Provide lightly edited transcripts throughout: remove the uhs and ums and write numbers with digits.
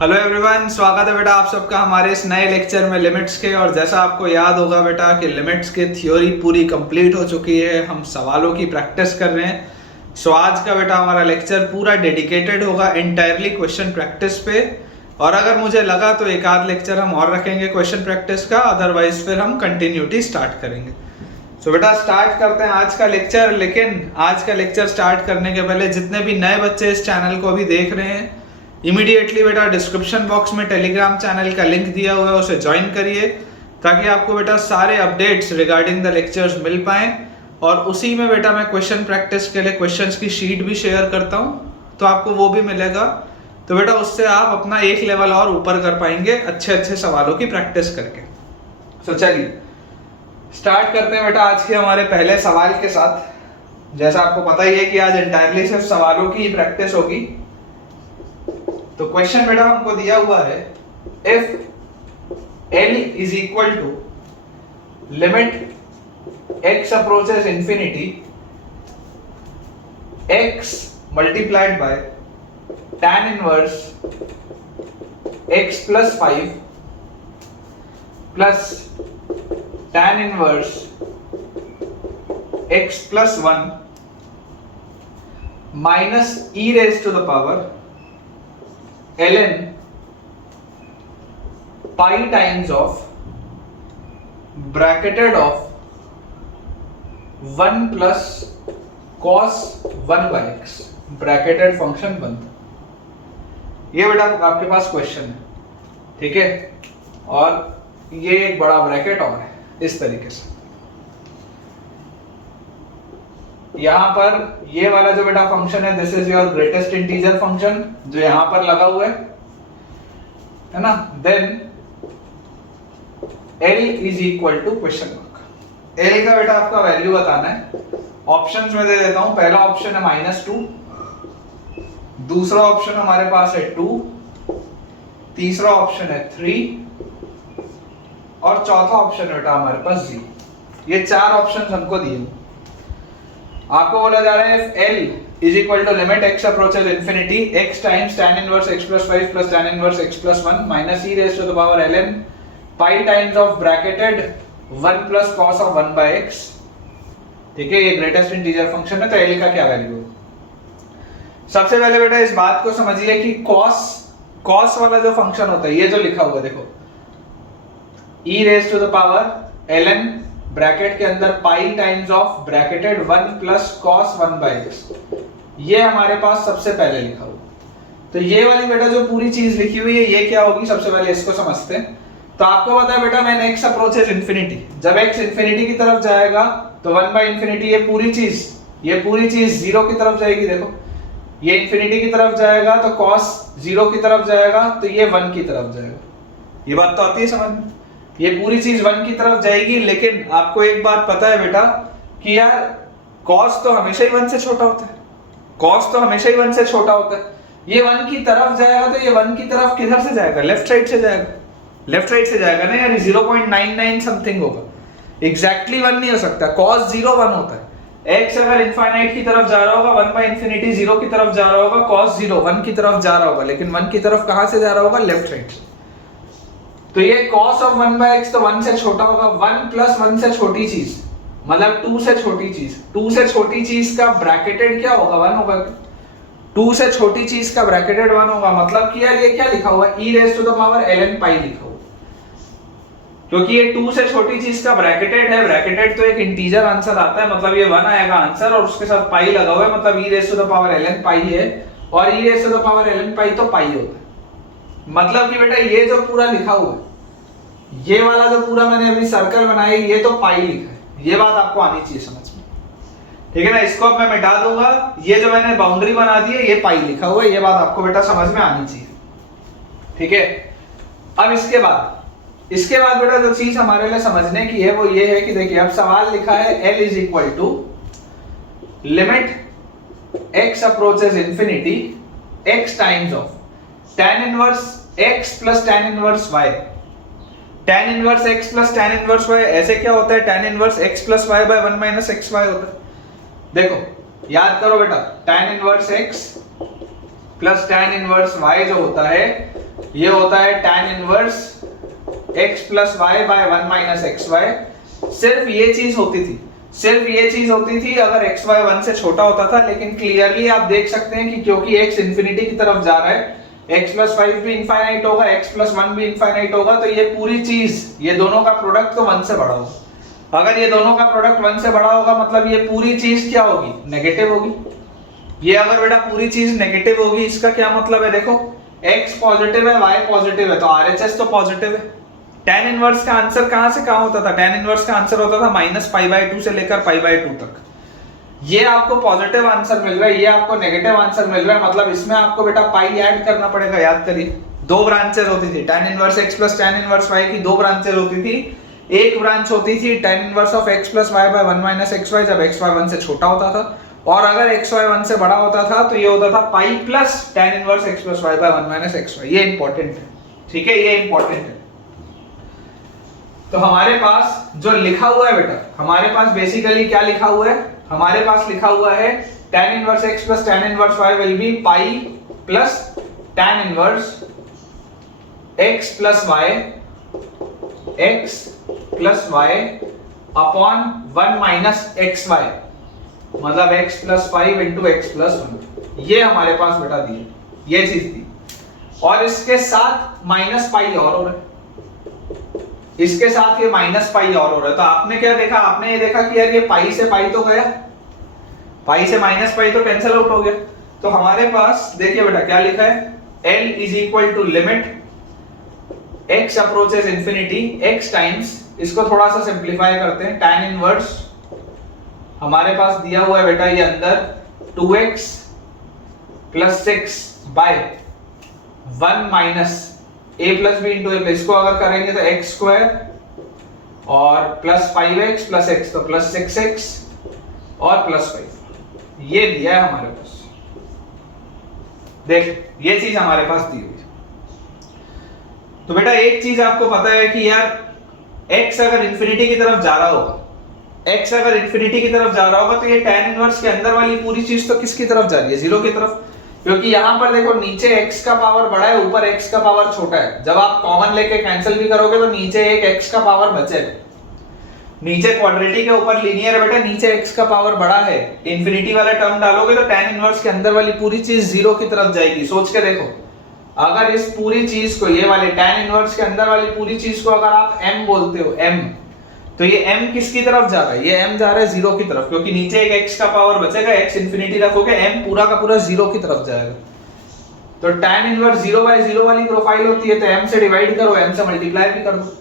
Hello everyone, स्वागत है बेटा आप सबका हमारे इस नए लेक्चर में लिमिट्स के। और जैसा आपको याद होगा बेटा कि लिमिट्स की थ्योरी पूरी कंप्लीट हो चुकी है, हम सवालों की प्रैक्टिस कर रहे हैं। सो आज का बेटा हमारा लेक्चर पूरा डेडिकेटेड होगा एंटायरली क्वेश्चन प्रैक्टिस पे। और अगर मुझे लगा तो एक आध लेक्चर हम और रखेंगे क्वेश्चन प्रैक्टिस का, अदरवाइज फिर हम कंटिन्यूटी स्टार्ट करेंगे। सो बेटा स्टार्ट करते हैं आज का लेक्चर। लेकिन आज का लेक्चर स्टार्ट करने के पहले जितने भी नए बच्चे इस चैनल को अभी देख रहे हैं, इमीडिएटली बेटा डिस्क्रिप्शन बॉक्स में टेलीग्राम चैनल का लिंक दिया हुआ है, उसे ज्वाइन करिए ताकि आपको बेटा सारे अपडेट्स रिगार्डिंग द लेक्चर्स मिल पाएं। और उसी में बेटा मैं क्वेश्चन प्रैक्टिस के लिए क्वेश्चंस की शीट भी शेयर करता हूं, तो आपको वो भी मिलेगा। तो बेटा उससे आप अपना एक लेवल और ऊपर कर पाएंगे अच्छे अच्छे सवालों की प्रैक्टिस करके। तो चलिए स्टार्ट करते हैं बेटा आज के हमारे पहले सवाल के साथ। जैसा आपको पता ही है कि आज एंटायरली सिर्फ सवालों की प्रैक्टिस होगी। तो क्वेश्चन बेटा हमको दिया हुआ है, if L is equal to limit x approaches infinity x multiplied by tan inverse x plus 5 plus tan inverse x plus 1 minus e raise to the power ln pi times of bracketed of 1 plus cos 1 by x bracketed function बनता। ये बेटा आपके पास question है, ठीक है। और ये एक बड़ा ब्रैकेट और है इस तरीके से। यहां पर ये वाला जो बेटा फंक्शन है, this is your greatest integer function जो यहां पर लगा हुआ है ना। Then L is equal to question mark. L का बेटा आपका वैल्यू बताना है। ऑप्शंस में दे देता हूं। पहला ऑप्शन है -2, दूसरा ऑप्शन हमारे पास है 2, तीसरा ऑप्शन है 3 और चौथा ऑप्शन है बेटा हमारे पास 0। ये चार ऑप्शंस हमको दिए। आपको बोला जा रहा है if L is equal to limit x approaches infinity x times tan inverse x plus 5 plus tan inverse x plus 1 minus e raised to the power ln pi times of bracketed 1 plus cos of 1 by x, ठीक है। ये greatest integer function है, तो L का क्या value है। सबसे पहले बेटा इस बात को समझिए कि cos वाला जो फंक्शन होता है, ये जो लिखा हुआ देखो e raised to the power ln bracket के अंदर पाई times of bracketed 1 plus cos 1 by x, ये हमारे पास सबसे पहले लिखा हुआ। तो ये वाली बेटा जो पूरी चीज लिखी हुई है, ये क्या होगी, सबसे पहले इसको समझते हैं। तो आपको पता है बेटा व्हेन x अप्रोचेस इंफिनिटी, जब x इंफिनिटी की तरफ जाएगा तो 1 by इंफिनिटी ये पूरी चीज 0 की तरफ जाएगी। देखो ये इंफिनिटी की तरफ जाएगा तो cos 0 की तरफ जाएगा तो ये 1 की तरफ जाएगा। ये बात तो आती है समझ में। ये पूरी चीज 1 की तरफ जाएगी, लेकिन आपको एक बात पता है बेटा कि यार cos तो हमेशा ही 1 से छोटा होता है। cos तो हमेशा ही 1 से छोटा होता है। ये 1 की तरफ जाएगा तो ये 1 की तरफ किधर से जाएगा, लेफ्ट साइड से जाएगा। लेफ्ट साइड से जाएगा ना यार, 0.99 समथिंग होगा, एग्जैक्टली 1 नहीं हो सकता। cos 0 1 होता है। x अगर इनफाइनाइट की तरफ जा रहा होगा, 1 by इंफिनिटी 0 की तरफ जा रहा होगा, cos 0 1 की तरफ जा रहा होगा, लेकिन 1 की तरफ कहां से जा रहा होगा, लेफ्ट साइड से। तो ये cos of 1 by x तो 1 से छोटा होगा। 1 प्लस 1 से छोटी चीज मतलब 2 से छोटी चीज, 2 से छोटी चीज का ब्रैकेटेड क्या होगा, 1 होगा। 2 से छोटी चीज का ब्रैकेटेड 1 होगा। मतलब कि यार ये क्या लिखा हुआ, e raised to the power ln pi लिखा हुआ, क्योंकि ये 2 से छोटी चीज का ब्रैकेटेड है। ब्रैकेटेड तो एक इंटीजर आंसर आता है, मतलब ये 1 आएगा आंसर और उसके साथ पाई लगा हुआ है, मतलब e raised to the power ln pi है। और e raised to the power ln pi तो पाई होता है। मतलब कि बेटा ये जो पूरा लिखा हुआ है, ये वाला जो पूरा मैंने अभी सर्कल बनाया, ये तो पाई लिखा है। ये बात आपको आनी चाहिए समझ में, ठीक है ना। इसको अब मैं मिटा दूंगा। ये जो मैंने बाउंड्री बना दी है, ये पाई लिखा हुआ है। ये बात आपको बेटा समझ में आनी चाहिए, ठीक है। अब इसके बाद बेटा जो चीज हमारे लिए समझने की है वो ये है कि देखिए अब सवाल लिखा है L is equal to limit x approaches infinity x times of tan inverse x plus tan inverse y। tan inverse x plus tan inverse y ऐसे क्या होता है, tan inverse x plus y by 1 minus xy होता है। देखो याद करो बेटा, tan inverse x plus tan inverse y जो होता है ये होता है tan inverse x plus y by 1 minus x y. सिर्फ ये चीज होती थी अगर x y 1 से छोटा होता था, लेकिन क्लियरली आप देख सकते हैं कि क्योंकि x इंफिनिटी की तरफ जा रहा है, x प्लस 5 भी इनफाइनाइट होगा, x प्लस 1 भी इनफाइनाइट होगा, तो ये पूरी चीज, ये दोनों का प्रोडक्ट तो 1 से बड़ा होगा। अगर ये दोनों का प्रोडक्ट 1 से बड़ा होगा मतलब ये पूरी चीज क्या होगी, नेगेटिव होगी। ये अगर बेटा पूरी चीज नेगेटिव होगी, इसका क्या मतलब है, देखो x पॉजिटिव है, y पॉजिटिव है, तो RHS तो पॉजिटिव है। tan इनवर्स का आंसर कहां से कहां होता था, tan इनवर्स का आंसर होता था -π/2 से लेकर π/2 तक। ये आपको पॉजिटिव आंसर मिल रहा है, ये आपको नेगेटिव आंसर मिल रहा है, मतलब इसमें आपको बेटा पाई ऐड करना पड़ेगा। याद करिए, दो ब्रांचेस होती थी, tan inverse x plus tan inverse y की दो ब्रांचेस होती थी। एक ब्रांच होती थी tan inverse of x plus y by 1 minus x y, जब x y 1 से छोटा होता था, और अगर x y 1 से बड़ा होता था तो ये होता था pi plus tan inverse x plus y by 1 minus x y. ये इंपॉर्टेंट है, ठीक है, ये इंपॉर्टेंट है। तो हमारे पास जो लिखा हुआ है बेटा, हमारे पास बेसिकली क्या लिखा हुआ है, हमारे पास लिखा हुआ है tan inverse x plus tan inverse y will be pi plus tan inverse x plus y upon 1 minus x y, मतलब x plus 5 into x plus 1। ये हमारे पास बेटा दी, ये चीज दी, और इसके साथ माइनस पाई और हो रहा है, इसके साथ ये माइनस पाई और हो रहा है। तो आपने क्या देखा, आपने ये देखा कि यार ये पाई से पाई तो गया, पाई से माइनस पाई तो कैंसिल आउट हो गया। तो हमारे पास देखिए बेटा क्या लिखा है, L is equal to limit x approaches infinity x times, इसको थोड़ा सा सिंप्लीफाई करते हैं, tan इनवर्स हमारे पास दिया हुआ है बेटा ये अंदर 2x plus 6 by 1 minus a plus b into a, इसको अगर करेंगे तो x स्क्वायर और प्लस 5x प्लस x, तो प्लस 6x और प्लस 5, ये दिया है हमारे पास। देख ये चीज हमारे पास दी हुई। तो बेटा एक चीज आपको पता है कि यार x अगर इंफिनिटी की तरफ जा रहा होगा, x अगर इंफिनिटी की तरफ जा रहा होगा, तो ये tan इनवर्स के अंदर वाली पूरी चीज तो किसकी तरफ जा रही है, जीरो की तरफ, क्योंकि यहां पर देखो नीचे x का पावर बड़ा है, ऊपर x का पावर छोटा है। जब आप कॉमन लेके कैंसिल भी करोगे तो नीचे एक x का पावर बचेगा, नीचे क्वाड्रेटिक के ऊपर लीनियर है बेटा, नीचे x का पावर बड़ा है, इंफिनिटी वाला टर्म डालोगे तो tan इनवर्स के अंदर वाली पूरी चीज जीरो की तरफ जाएगी। सोच के देखो, अगर इस पूरी चीज को, ये वाले tan इनवर्स के अंदर वाली पूरी चीज को अगर आप m बोलते हो, m, तो ये m किसकी तरफ जा रहा है, ये m जा रहा है जीरो की तरफ, क्योंकि नीचे एक x का पावर बचेगा, x इंफिनिटी रखोगे m पूरा का पूरा जीरो की तरफ जाएगा। तो tan इनवर्स 0/0 वाली प्रोफाइल होती है, तो m से डिवाइड करो, m से मल्टीप्लाई भी कर दो,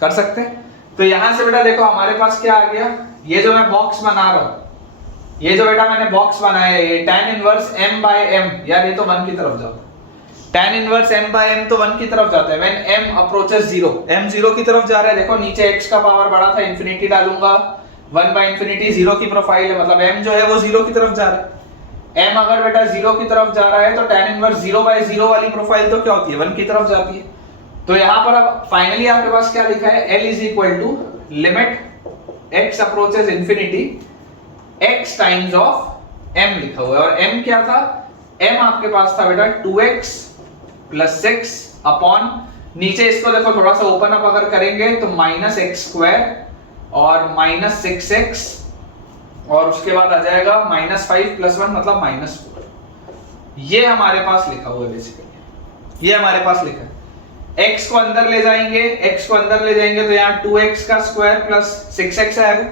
कर सकते हैं। तो यहां से बेटा देखो हमारे पास क्या आ गया, ये जो मैं बॉक्स बना रहा हूं, ये जो बेटा मैंने बॉक्स बनाया है, ये tan इनवर्स m/m, यार ये तो 1 की तरफ जाता है, tan इनवर्स m/m तो 1 की तरफ जाता है। व्हेन m अप्रोचेस 0, m 0 की तरफ जा रहा है, देखो नीचे x का पावर बड़ा था, इंफिनिटी डालूंगा, 1/इंफिनिटी 0 की प्रोफाइल है, मतलब m जो है वो 0 की तरफ जा रहा है। m अगर बेटा 0 की तरफ जा रहा है तो tan इनवर्स 0/0 वाली प्रोफाइल तो क्या होती है, 1 की तरफ जाती है। तो यहां पर अब फाइनली आपके पास क्या लिखा है, L is equal to limit x approaches infinity x times of m लिखा हुआ है, और m क्या था, m आपके पास था बेटा 2x प्लस 6 अपॉन, नीचे इसको देखो थोड़ा सा ओपन अप अगर करेंगे तो माइनस एक्स स्क्वायर और माइनस 6x, और उसके बाद आ जाएगा -5 प्लस 1 मतलब -4। ये हमारे पास लिखा हुआ है बेसिकली, ये हमारे पास लिखा है। x को अंदर ले जाएंगे, x को अंदर ले जाएंगे तो यहाँ 2x का स्क्वायर प्लस 6x आएगा।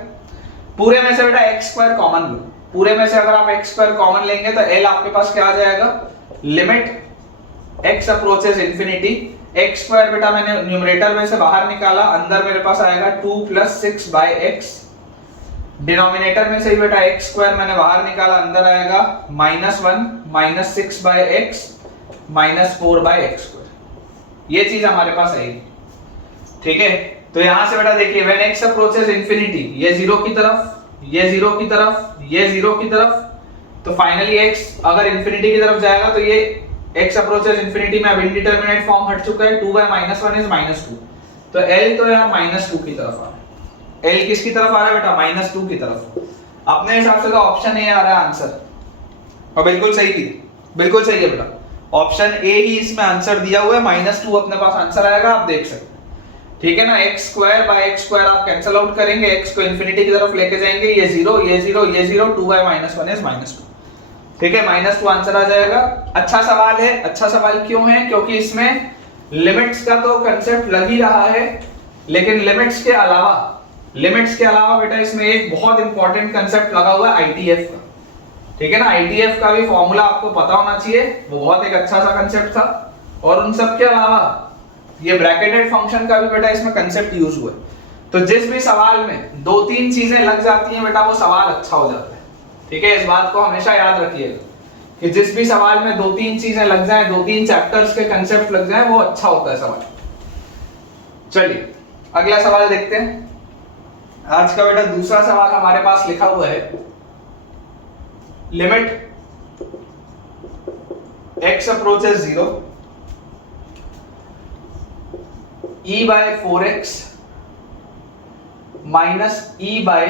पूरे में से बेटा x स्क्वायर कॉमन लो, पूरे में से अगर आप x स्क्वायर कॉमन लेंगे तो L आपके पास क्या आ जाएगा, limit x approaches infinity, x square बेटा मैंने न्यूमरेटर में से बाहर निकाला, अंदर मेरे पास आएगा 2 प्लस 6 बाय x, डिनोमिनेटर में से ही बेटा x स्क्वायर मैंने बाहर निकाला, अंदर आएगा -1 minus 6 by x minus 4 by x square. ये चीज हमारे पास आएगी, ठीक है। तो यहां से बेटा देखिए, व्हेन x अप्रोचेस इंफिनिटी, ये 0 की तरफ, ये 0 की तरफ, ये 0 की तरफ, तो फाइनली x अगर इंफिनिटी की तरफ जाएगा तो ये x अप्रोचेस इंफिनिटी में अब इंडिटरमिनेट फॉर्म हट चुका है, 2/-1 इज -2, तो L तो यार -2 की तरफ आ रहा है। L किसकी तरफ आ रहा है बेटा, -2 की तरफ। अपने हिसाब से तो ऑप्शन ए आ रहा है आंसर, और बिल्कुल सही थी, बिल्कुल सही है बेटा, ऑप्शन ए ही इसमें आंसर दिया हुआ है, -2 अपने पास आंसर आएगा, आप देख सकते हैं। ठीक है ना, x square by x square आप कैंसिल आउट करेंगे, x को इंफिनिटी की तरफ लेके जाएंगे, ये 0 ये 0 ये 0, 2 बाय -1 इज -2। ठीक है, -2 आंसर आ जाएगा। अच्छा सवाल है। अच्छा सवाल क्यों है? क्योंकि इसमें लिमिट्स का तो कंसेप्ट लग ही रहा है, लेकिन लिमिट्स के अलावा बेटा इसमें एक बहुत इंपॉर्टेंट कंसेप्ट लगा हुआ है ITF का। ठीक है ना, ITF का भी फॉर्मूला आपको पता होना चाहिए, वो बहुत एक अच्छा सा कंसेप्ट था। और उन सब के अलावा ये ब्रैकेटेड फंक्शन का भी बेटा इसमें कंसेप्ट यूज हुआ है। तो जिस भी सवाल में 2-3 चीजें लग जाती हैं बेटा, वो सवाल अच्छा हो जाता है। ठीक है, इस बात को हमेशा याद रखिएगा कि जिस भी सवाल में 2-3 चीजें लग जाएं, 2-3 चैप्टर्स के कंसेप्ट लग जाएं, वो अच्छा होता है सवाल। चलिए अगला सवाल देखते हैं। आज का बेटा दूसरा सवाल हमारे पास लिखा हुआ है, limit x approaches 0 e by 4x minus e by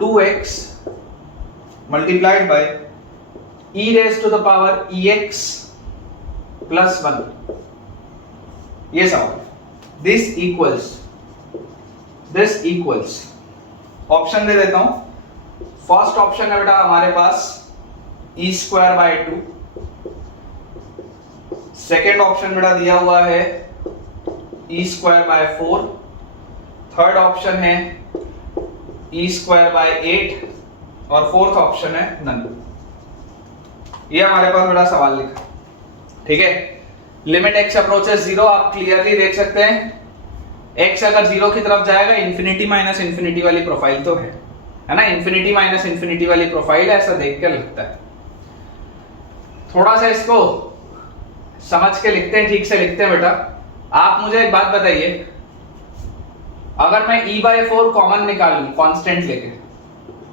2x multiplied by e raise to the power ex plus 1। ये सवाल, दिस इक्वल्स ऑप्शन दे देता हूं। फर्स्ट ऑप्शन है बेटा हमारे पास e square by 2। Second option बेटा दिया हुआ है e square by 4। Third option है e स्क्वायर बाय 8 और फोर्थ ऑप्शन है नन। ये हमारे पास बेटा सवाल लिखा। ठीक है, लिमिट x अप्रोचेस 0 आप क्लियरली देख सकते हैं। x अगर 0 की तरफ जाएगा, इंफिनिटी माइनस इंफिनिटी वाली प्रोफाइल तो है ना, इंफिनिटी माइनस इंफिनिटी वाली प्रोफाइल है, ऐसा देख कर लगता है। थोड़ा सा इसको समझ के लिखते हैं, ठीक से लिखते हैं बेटा। आप मुझे एक बात बताइए, अगर मैं e बाय 4 कॉमन निकालूं कांस्टेंट लेके,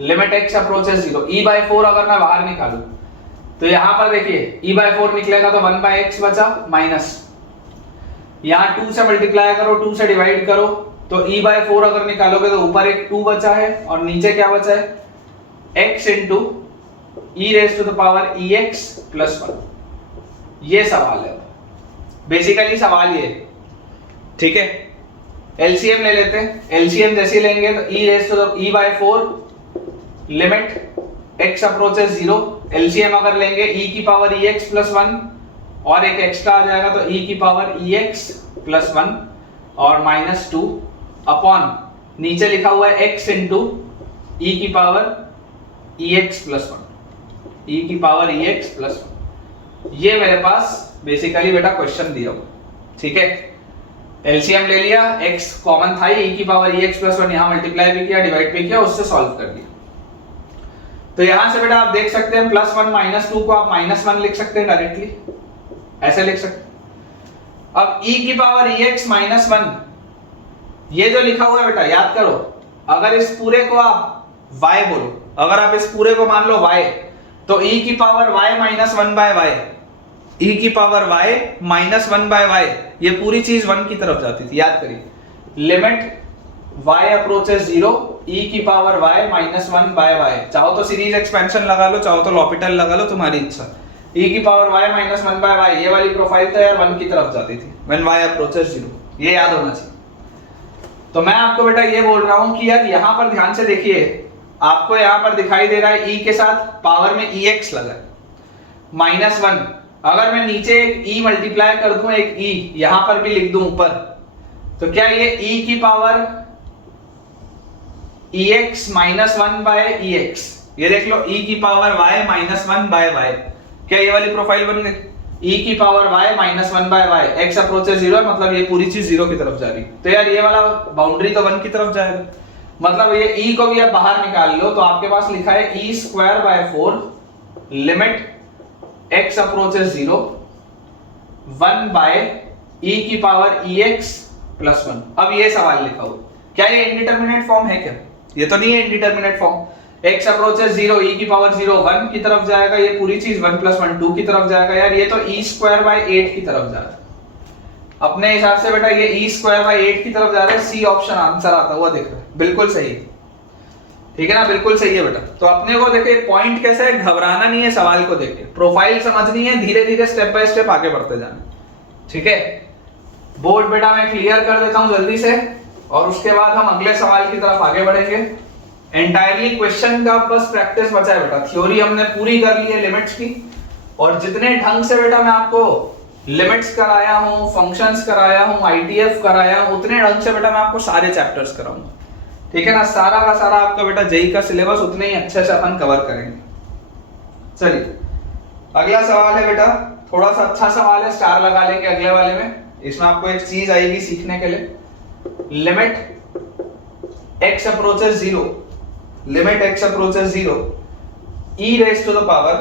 limit x approaches 0, e by 4 अगर मैं बाहर निकालूं तो यहां पर देखिए e बाय 4 निकलेगा तो 1 बाय x बचा, माइनस यहां 2 से मल्टीप्लाई करो, 2 से डिवाइड करो, तो e बाय 4 अगर निकालोगे तो ऊपर एक 2 बचा है और नीचे क्या बचा है, x into e raise to the power ex plus 1। ये सवाल है बेसिकली, सवाल ये। ठीक है, एलसीएम ले लेते हैं। एलसीएम जैसे लेंगे तो e raise to the e by 4 limit x approaches 0, LCM अगर लेंगे e की पावर ex प्लस 1 और एक एक्स्ट्रा आ जाएगा तो e की पावर ex प्लस 1 और माइनस 2 अपॉन नीचे लिखा हुआ है x इंटू e की पावर ex प्लस 1, e की पावर ex प्लस 1। ये मेरे पास बेसिकली बेटा क्वेश्चन दिया हुआ। ठीक है, एलसीएम ले लिया, x कॉमन था, e की पावर ex प्लस 1 यहां मल्टीप्लाई भी किया, डिवाइड भी किया, उससे सॉल्व कर दिया। तो यहां से बेटा आप देख सकते हैं प्लस 1 माइनस 2 को आप -1 लिख सकते हैं डायरेक्टली, ऐसे लिख सकते हैं। अब e की पावर ex माइनस 1 ये जो लिखा हुआ है बेटा याद करो, अगर इस पूरे को आप y बोलो, अगर आप इस पूरे को मान लो y, तो e की power y minus 1 by y, e की power y minus 1 by y, ये पूरी चीज 1 की तरफ जाती थी। याद करिए, लिमिट y अप्रोचेस 0, e की power y minus 1 by y। चाहो तो सीरीज एक्सपेंशन लगा लो, चाहो तो लॉपिटल लगा लो, तुम्हारी इच्छा। e की power y minus 1 by y, ये वाली प्रोफाइल तो यार 1 की तरफ जाती थी व्हेन y अप्रोचेस 0, ये याद होना चाहिए। तो मैं आपको बेटा ये बोल रहा हूं कि यार यहां पर ध्यान से देखिए, आपको यहां पर दिखाई दे रहा है e के साथ पावर में ex लगा है -1। अगर मैं नीचे एक e मल्टीप्लाई कर दूं, एक e यहां पर भी लिख दूं ऊपर, तो क्या ये e की पावर ex -1 बाय ex, ये देख लो e की पावर y -1 बाय y, क्या ये वाली प्रोफाइल बन गई? e की power y -1 by y, x approaches 0 मतलब ये पूरी चीज 0 की तरफ जा रही, तो यार ये वाला बाउंड्री तो 1 की तरफ जाएगा, मतलब ये e को भी आप बाहर निकाल लो, तो आपके पास लिखा है e square by 4 limit x approaches 0 1 by e की पावर ex प्लस 1। अब ये सवाल लिखा हो, क्या ये इंडिटरमिनेट फॉर्म है? क्या ये तो नहीं है indeterminate form. x approaches 0, e की पावर 0 1 की तरफ जाएगा, ये पूरी चीज 1 प्लस 1 2 की तरफ जाएगा, यार ये तो e स्क्वायर बाय 8 की तरफ जा रहा है। अपने हिसाब से बेटा ये e स्क्वायर बाय 8 की तरफ जा रहा है, सी ऑप्शन आंसर आता हुआ दिख रहा है, बिल्कुल सही। ठीक है ना, बिल्कुल सही है बेटा। तो अपने को देखिए पॉइंट कैसा है, घबराना नहीं है सवाल को देख के, प्रोफाइल समझनी है, धीरे धीरे स्टेप बाय स्टेप आगे बढ़ते जाना। ठीक है, बोर्ड बेटा मैं क्लियर कर देता हूं जल्दी से, और उसके बाद हम अगले सवाल की तरफ आगे बढ़ेंगे। एंटायरली क्वेश्चन का बस प्रैक्टिस बचा है बेटा, थ्योरी हमने पूरी कर ली है लिमिट्स की, और जितने ढंग से बेटा मैं आपको लिमिट्स कराया हूं, फंक्शंस कराया हूं, आईटीएफ कराया हूं, उतने ढंग से बेटा मैं आपको सारे चैप्टर्स कराऊंगा। ठीक है ना, सारा का सारा आपका बेटा जेई का सिलेबस उतने ही अच्छे से अपन कवर करेंगे। चलिए अगला सवाल है बेटा, थोड़ा सा अच्छा सवाल है, स्टार लगा लेंगे अगले वाले में। इसमें आपको एक चीज आएगी सीखने के लिए, limit x approaches 0, limit x approaches 0 e raise to the power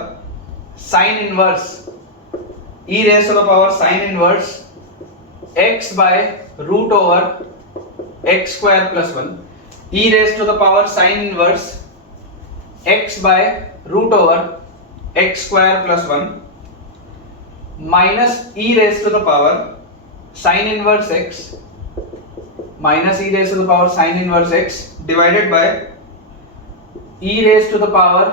sine inverse, e raise to the power sine inverse x by root over x square plus 1, e raise to the power sine inverse x by root over x square plus 1 minus e raise to the power sine inverse x minus e raise to the power sine inverse x divided by e raise to the power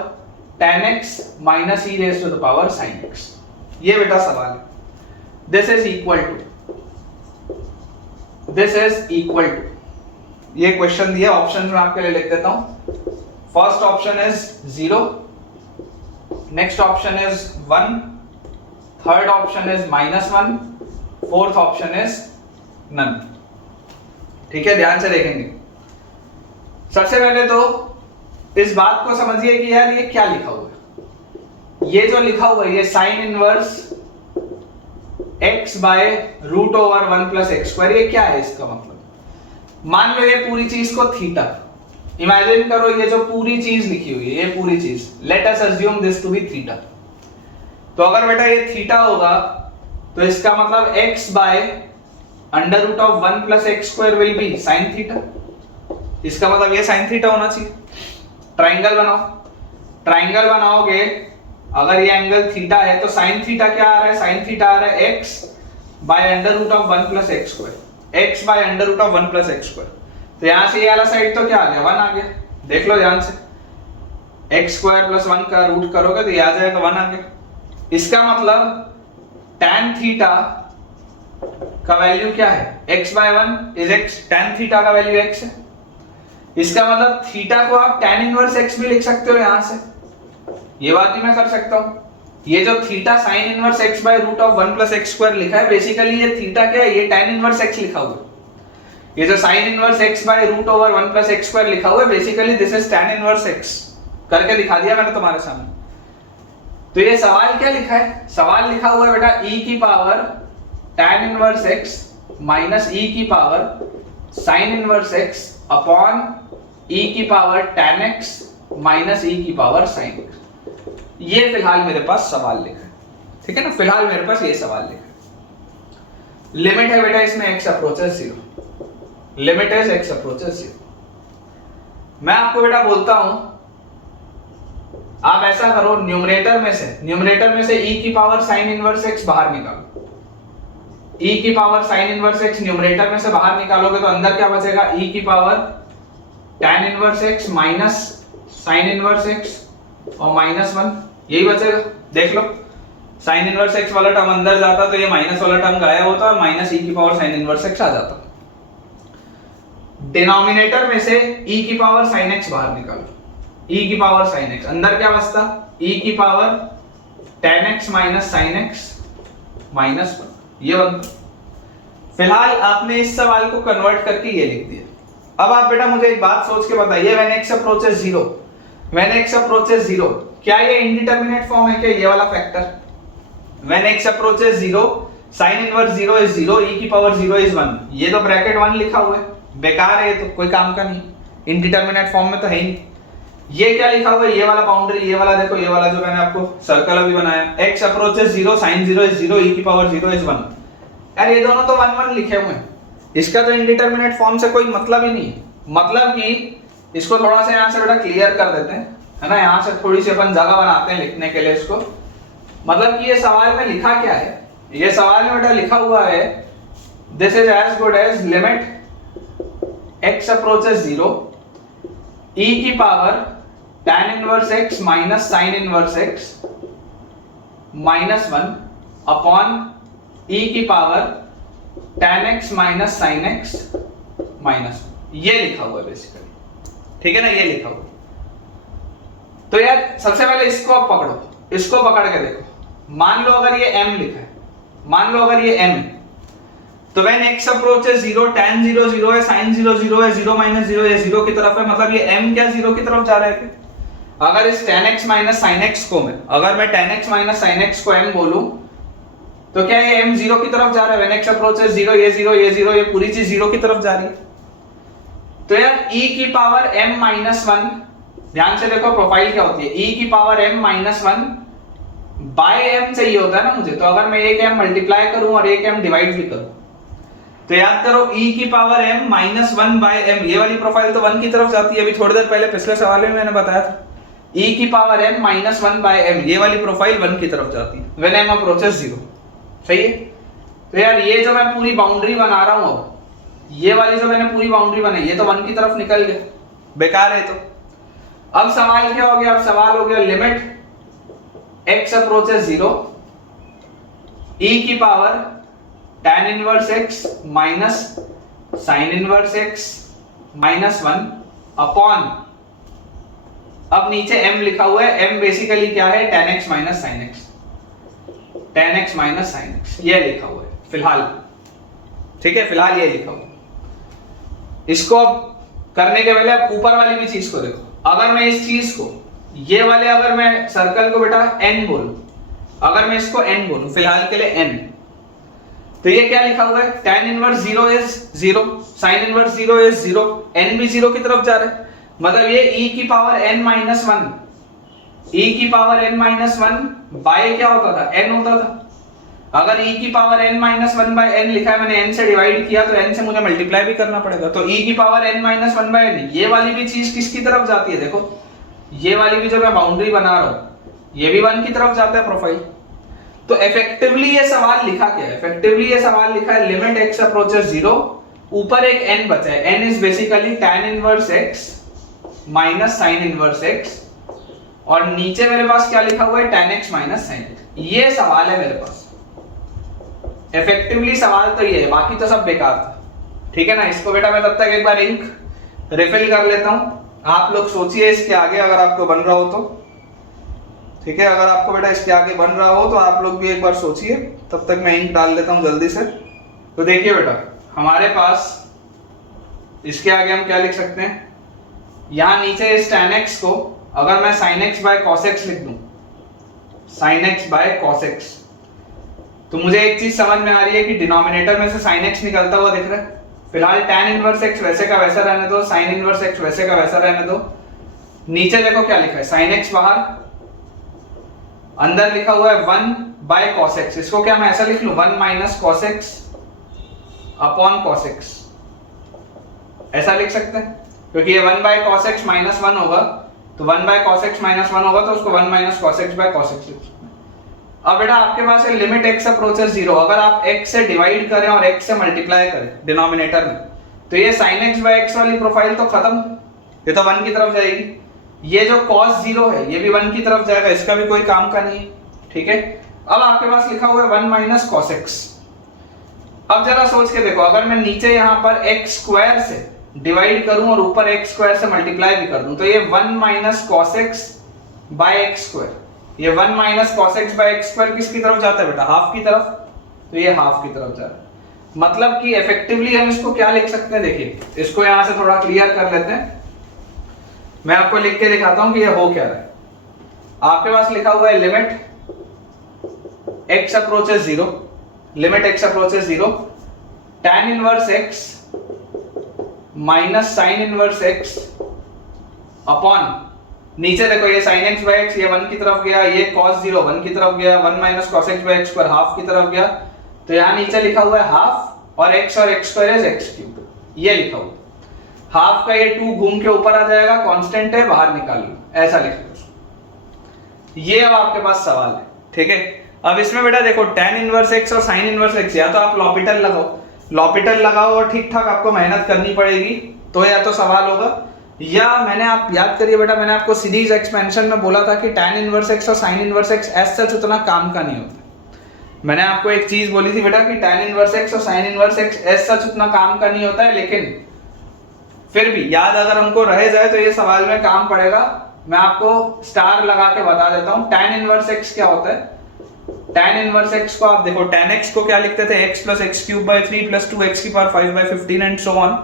tan x minus e raise to the power sin x। ये बेटा सवाल है, this is equal to, this is equal to, ये question दिया, option में आपके लिए लिख देता हूं। First option is 0, next option is 1, third option is -1, fourth option is none. ठीक है, ध्यान से देखेंगे। सबसे पहले तो इस बात को समझिए कि यार ये क्या लिखा हुआ है, ये जो लिखा हुआ है ये sine inverse x by root over 1 plus x square, ये क्या है इसका मतलब? मान लो ये पूरी चीज को थीटा, इमेजिन करो ये जो पूरी चीज लिखी हुई है, ये पूरी चीज, let us assume this to be theta. तो अगर बेटा ये थीटा होगा तो इसका मतलब x by under root of 1 plus x square will be sine theta, इसका मतलब ये साइन थीटा होना चाहिए। ट्राइंगल बनाओ, ट्राइंगल बनाओगे, अगर ये एंगल थीटा है तो साइन थीटा क्या आ रहा है, साइन थीटा आ रहा है x by under root of 1 plus x square, x by under root of 1 plus x square. तो यहां से ये वाला साइड तो क्या आ गया, 1 आ गया, देख लो ध्यान से, x स्क्वायर प्लस 1 का रूट करोगे तो ये आ जाएगा 1 आ गया। इसका मतलब tan थीटा का वैल्यू क्या है, x by 1 is x, tan theta का वैल्यू x है। इसका मतलब थीटा को आप tan इनवर्स x भी लिख सकते हो, यहां से ये बात भी मैं कर सकता हूं। ये जो theta sine inverse x by root of 1 plus x square लिखा है, बेसिकली ये थीटा क्या है, ये tan इनवर्स x लिखा हुआ है। ये जो sine inverse x by root over 1 plus x square लिखा हुआ है, basically this is tan inverse x, करके दिखा दिया मैंने तुम्हारे सामने। तो ये सवाल क्या लिखा है, सवाल लिखा हुआ है बेटा e की power tan inverse x minus e की power sine inverse x upon e की power tan x minus e की पावर sin x। ये फिलहाल मेरे पास सवाल लिखा है, ठीक है ना, फिलहाल मेरे पास ये सवाल लिखा है। लिमिट है बेटा इसमें x approaches 0, limit is x approaches 0। मैं आपको बेटा बोलता हूं, आप ऐसा करो, न्यूमरेटर में से e की पावर साइन इनवर्स x बाहर निकालो, e की power sine inverse x numerator में से बाहर निकालोगे तो अंदर क्या बचेगा, e की power tan inverse x minus sine inverse x और -1, यही बचेगा। देख लो, साइन इनवर्स x वाला टर्म अंदर जाता तो ये माइनस वाला टर्म गायब होता और माइनस e की पावर साइन इनवर्स x आ जाता। डिनोमिनेटर में से e की पावर साइन x बाहर निकालो, e की पावर साइन x, अंदर क्या बचता, e की power tan x minus sine x minus 1, ये बनता। फिलहाल आपने इस सवाल को कन्वर्ट करके ये लिख दिया। अब आप बेटा मुझे एक बात सोच के बताइए, when x approaches 0, when x approaches 0, क्या ये इंडिटरमिनेट फॉर्म है क्या, ये वाला factor? When x approaches 0 sin inverse 0 is 0, e की पावर 0 इज 1, ये तो ब्रैकेट 1 लिखा हुआ है, बेकार है, ये तो कोई काम का नहीं, इंडिटरमिनेट फॉर्म में तो है ही नहीं। ये क्या लिखा हुआ है, ये वाला बाउंड्री, ये वाला देखो, ये वाला जो मैंने आपको सर्कल अभी बनाया, x approaches 0 sin 0 is 0, e की पावर 0 इज 1। यार ये दोनों तो 1 1 लिखे हुए हैं, इसका तो इंडिटरमिनेट फॉर्म से कोई मतलब ही नहीं है। मतलब कि इसको थोड़ा सा यहां से बेटा क्लियर कर देते हैं, है ना, यहां से थोड़ी सी अपन जगह बनाते हैं लिखने के लिए इसको। मतलब कि ये सवाल में लिखा क्या है, ये सवाल में बेटा लिखा हुआ है this is as good as limit x approaches 0, e की power tan inverse x minus sine inverse x -1 upon e की power tan x minus sine x -1, ये लिखा हुआ है बेसिकली, ठीक है ना, ये लिखा हुआ। तो यार सबसे पहले इसको आप पकड़ो, इसको पकड़ के देखो। मान लो अगर ये m लिखा है, मान लो अगर ये m है, तो व्हेन x अप्रोचेस 0 tan 0 0 है, sin 0 0 है, 0 - 0 ये 0 की तरफ है, मतलब ये m क्या 0 की तरफ जा रहा है क्या? अगर इस tan x minus sin x को मैं tan x minus sin x को m बोलूं, तो क्या ये m 0 की तरफ जा रहा है? व्हेन x अप्रोचेस 0 ये 0 ये 0 ये पूरी चीज 0 की तरफ जा रही है। तो यार e की पावर m -1, ध्यान से देखो प्रोफाइल क्या होती है, e की पावर m -1 बाय m चाहिए होता है ना मुझे। तो अगर मैं एक m मल्टीप्लाई करूं और एक m डिवाइड भी करूं, तो याद करो e की पावर m -1 बाय m, ये वाली प्रोफाइल तो 1 की तरफ जाती है। अभी थोड़ी देर पहले पिछले सवाल में मैंने बताया था e की पावर m -1 बाय m, ये वाली प्रोफाइल 1 की तरफ जाती है व्हेन m अप्रोचेस 0, सही है। तो यार ये जो मैं पूरी बाउंड्री बना रहा हूं, ये वाली जो मैंने पूरी बाउंड्री बनाई, ये तो 1 की तरफ निकल गया, बेकार है। तो अब सवाल क्या हो गया? अब सवाल हो गया लिमिट x अप्रोचेस 0 e की power tan inverse x minus sin inverse x -1 upon, अब नीचे m लिखा हुआ है, m बेसिकली क्या है? tan x minus sin x, tan x minus sin x, ये लिखा हुआ है फिलहाल, ठीक है, फिलहाल ये लिखा हुआ। इसको अब करने के पहले आप ऊपर वाली भी चीज को देखो। अगर मैं इस चीज को, ये वाले अगर मैं सर्कल को बेटा n बोलूं, अगर मैं इसको n बोलूं फिलहाल के लिए n, तो ये क्या लिखा हुआ है? tan inverse 0 is 0, sin inverse 0 is 0, n भी 0 की तरफ जा रहा है, मतलब ये e की पावर n -1, e की पावर n -1 बाय क्या होता था? n होता था। अगर e की पावर n -1 बाय n लिखा है, मैंने n से डिवाइड किया, तो n से मुझे मल्टीप्लाई भी करना पड़ेगा। तो e की पावर n -1 बाय n, ये वाली भी चीज किसकी तरफ जाती है? देखो ये वाली भी जो मैं बाउंड्री बना रहा हूं, ये भी 1 की तरफ जाता है प्रोफाइल। तो इफेक्टिवली ये सवाल लिखा क्या है? इफेक्टिवली ये सवाल लिखा है लिमिट x अप्रोचेस 0, ऊपर एक n बचा है, n is basically tan inverse x minus sin inverse x, और नीचे मेरे पास क्या लिखा हुआ है? tan x minus sin x। ये सवाल है मेरे पास, इफेक्टिवली सवाल तो ये है, बाकी तो सब बेकार था, ठीक है ना। इसको बेटा मैं तब तक एक बार इंक रिफिल कर लेता हूं, आप लोग सोचिए इसके आगे अगर आपको बन रहा हो तो, ठीक है। अगर आपको बेटा इसके आगे बन रहा हो तो आप लोग भी एक बार सोचिए, तब तक मैं इंक डाल लेता हूं जल्दी से। तो देखिए बेटा, हमारे पास इसके आगे हम क्या लिख सकते हैं? यहां नीचे इस tan x को अगर मैं sin x by cos x लिख दूं, sin x by cos x, तो मुझे एक चीज समझ में आ रही है कि डिनोमिनेटर में से sin x निकलता हुआ दिख रहा है। फिलहाल tan इनवर्स x वैसे का वैसा रहने दो, sin इनवर्स x वैसे का वैसा रहने दो। नीचे देखो क्या लिखा है? sin x बाहर, अंदर लिखा हुआ है 1 बाय cos x। इसको क्या मैं ऐसा लिख लूं? 1 minus cos x upon cos x, ऐसा लिख सकते हैं, क्योंकि ये 1 बाय cos x माइनस 1 होगा, तो 1 बाय cos x माइनस 1 होगा, तो उसको 1 minus cos x by cos x लिख सकते हैं। अब बेटा आपके पास है लिमिट x अप्रोचेस 0, अगर आप x से डिवाइड करें और x से मल्टीप्लाई करें डिनोमिनेटर में, तो ये sin x बाय x वाली प्रोफाइल तो खत्म, ये तो 1 की तरफ जाएगी। ये जो cos 0 है ये भी 1 की तरफ जाएगा, इसका भी कोई काम का नहीं है, ठीक है। अब आपके पास लिखा हुआ है 1 माइनस cos x। अब जरा सोच के देखो, अगर मैं नीचे यहाँ पर x स्क्वायर से डिवाइड करूं और ऊपर x स्क्वायर से मल्टीप्लाई भी कर दूं, तो ये 1 minus cos x by x square, ये 1 minus cos x by x square किसकी तरफ जाता है बेटा? हाफ की तरफ, तो ये हाफ की तरफ जा रहा है। मतलब कि इफेक्टिवली हम इसको क्या लिख सकते हैं? देखिए इसको यहां से थोड़ा क्लियर कर लेते हैं, मैं आपको लिख के दिखाता हूं कि ये हो क्या रहा है। आपके पास लिखा हुआ है limit x approaches 0, limit x approaches 0, tan inverse x minus sin inverse x upon, नीचे देखो ये sin x बाय x, ये 1 की तरफ गया, ये cos 0 1 की तरफ गया, 1 minus cos x by x square half की तरफ गया, तो यहाँ नीचे लिखा हुआ है हाफ, और x square is x cube, ये लिखा हुआ। हाफ का ये 2 घूम के ऊपर आ जाएगा, कांस्टेंट है, बाहर निकाल लो, ऐसा लिख लो। ये अब आपके पास सवाल है, ठीक है। अब इसमें बेटा देखो tan इनवर्स x और sin इनवर्स x, या तो आप लॉपिटल लगाओ और ठीक ठाक आपको मेहनत करनी पड़ेगी, तो या तो सवाल होगा, या मैंने, आप याद करिए बेटा, मैंने आपको सीरीज एक्सपेंशन में बोला था कि tan इनवर्स x और sin inverse x as such उतना काम का नहीं होता। मैंने आपको एक चीज बोली थी बेटा कि tan इनवर्स x और sin inverse x as such उतना काम का नहीं होता है, लेकिन फिर भी याद अगर हमको रह जाए तो ये सवाल में काम पड़ेगा। मैं आपको स्टार लगा के बता देता हूं tan इनवर्स x क्या होता है। tan इनवर्स x को आप देखो, tan x को क्या लिखते थे, x plus x cube by 3 plus 2x की power 5 by 15 and so on.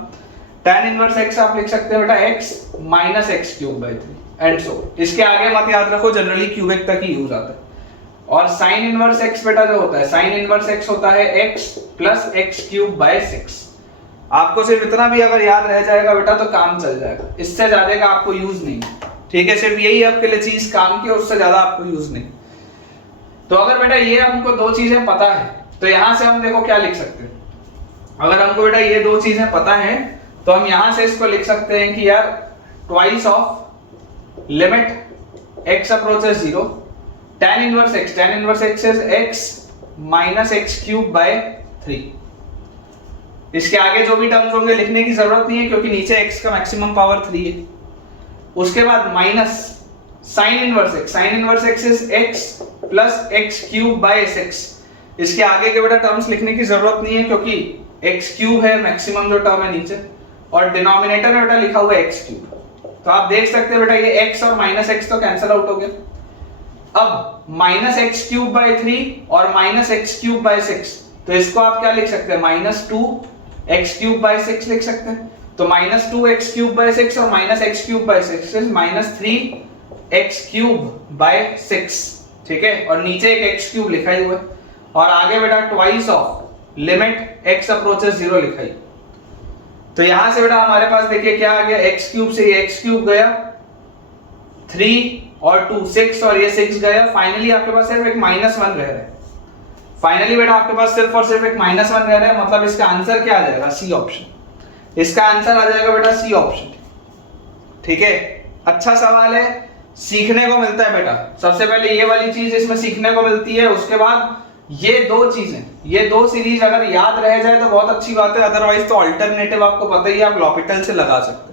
tan inverse x आप लिख सकते हैं बेटा x minus x cube by 3 and so. इसके आगे मत याद रखो, जनरली क्यूबिक तक ही यूज आता है। और sin इनवर्स x बेटा जो होता है, sin इनवर्स x होता है x plus x cube by 6। आपको सिर्फ इतना भी अगर याद रह जाएगा बेटा तो काम चल जाएगा, इससे ज्यादा का आपको यूज नहीं, ठीक है। सिर्फ यही आपके लिए चीज काम की, उससे ज्यादा आपको यूज नहीं। तो अगर बेटा ये हमको दो चीजें पता है तो यहां से हम देखो क्या लिख सकते हैं। अगर हमको बेटा ये दो चीजें पता है तो हम यहां से इसको लिख सकते हैं कि यार twice of limit x approaches 0 tan inverse x is x minus x cube by 3। इसके आगे जो भी टर्म्स होंगे लिखने की जरूरत नहीं है क्योंकि नीचे x का मैक्सिमम पावर 3 है। उसके बाद minus sin inverse x is x plus x cube by 6। इसके आगे के बेटा टर्म्स लिखने की जरूरत नहीं है क्योंकि x क्यूब है मैक्सिमम जो टर्म है नीचे, और डिनोमिनेटर में बेटा लिखा हुआ है x क्यूब। तो आप देख सकते हैं बेटा ये x और माइनस x तो कैंसिल आउट हो गया। अब माइनस एक्स क्यूब बाय 3 और माइनस एक्स क्यूब बाय 6, तो इसको आप क्या लिख सकते हैं, माइनस 2 एक्स क्यूब बाय 6 लिख सकते हैं। तो माइनस 2 एक्स क्यूब बाय 6 और minus x cube by 6 is minus 3 x cube by 6, ठीक है। और नीचे एक एक्स क्यूब लिखा ही हुआ है, और आगे बेटा twice of limit x approaches 0 लिखा ही। तो यहां से बेटा हमारे पास देखिए क्या आ गया, x क्यूब से ये x क्यूब गया, 3 और 2 6 और ये 6 गया। फाइनली आपके पास सिर्फ एक -1 रह रहा है। फाइनली बेटा आपके पास सिर्फ और सिर्फ एक -1 रह रहा है, मतलब इसका आंसर क्या आ जाएगा, सी ऑप्शन। इसका आंसर आ जाएगा बेटा सी ऑप्शन, ठीक है। अच्छा सवाल है, सीखने को मिलता है बेटा। सबसे पहले ये वाली चीज इसमें सीखने को मिलती है, उसके बाद ये दो चीजें, ये दो सीरीज अगर याद रह जाए तो बहुत अच्छी बात है, अदरवाइज तो अल्टरनेटिव आपको पता ही है, आप लॉपिटल से लगा सकते हैं।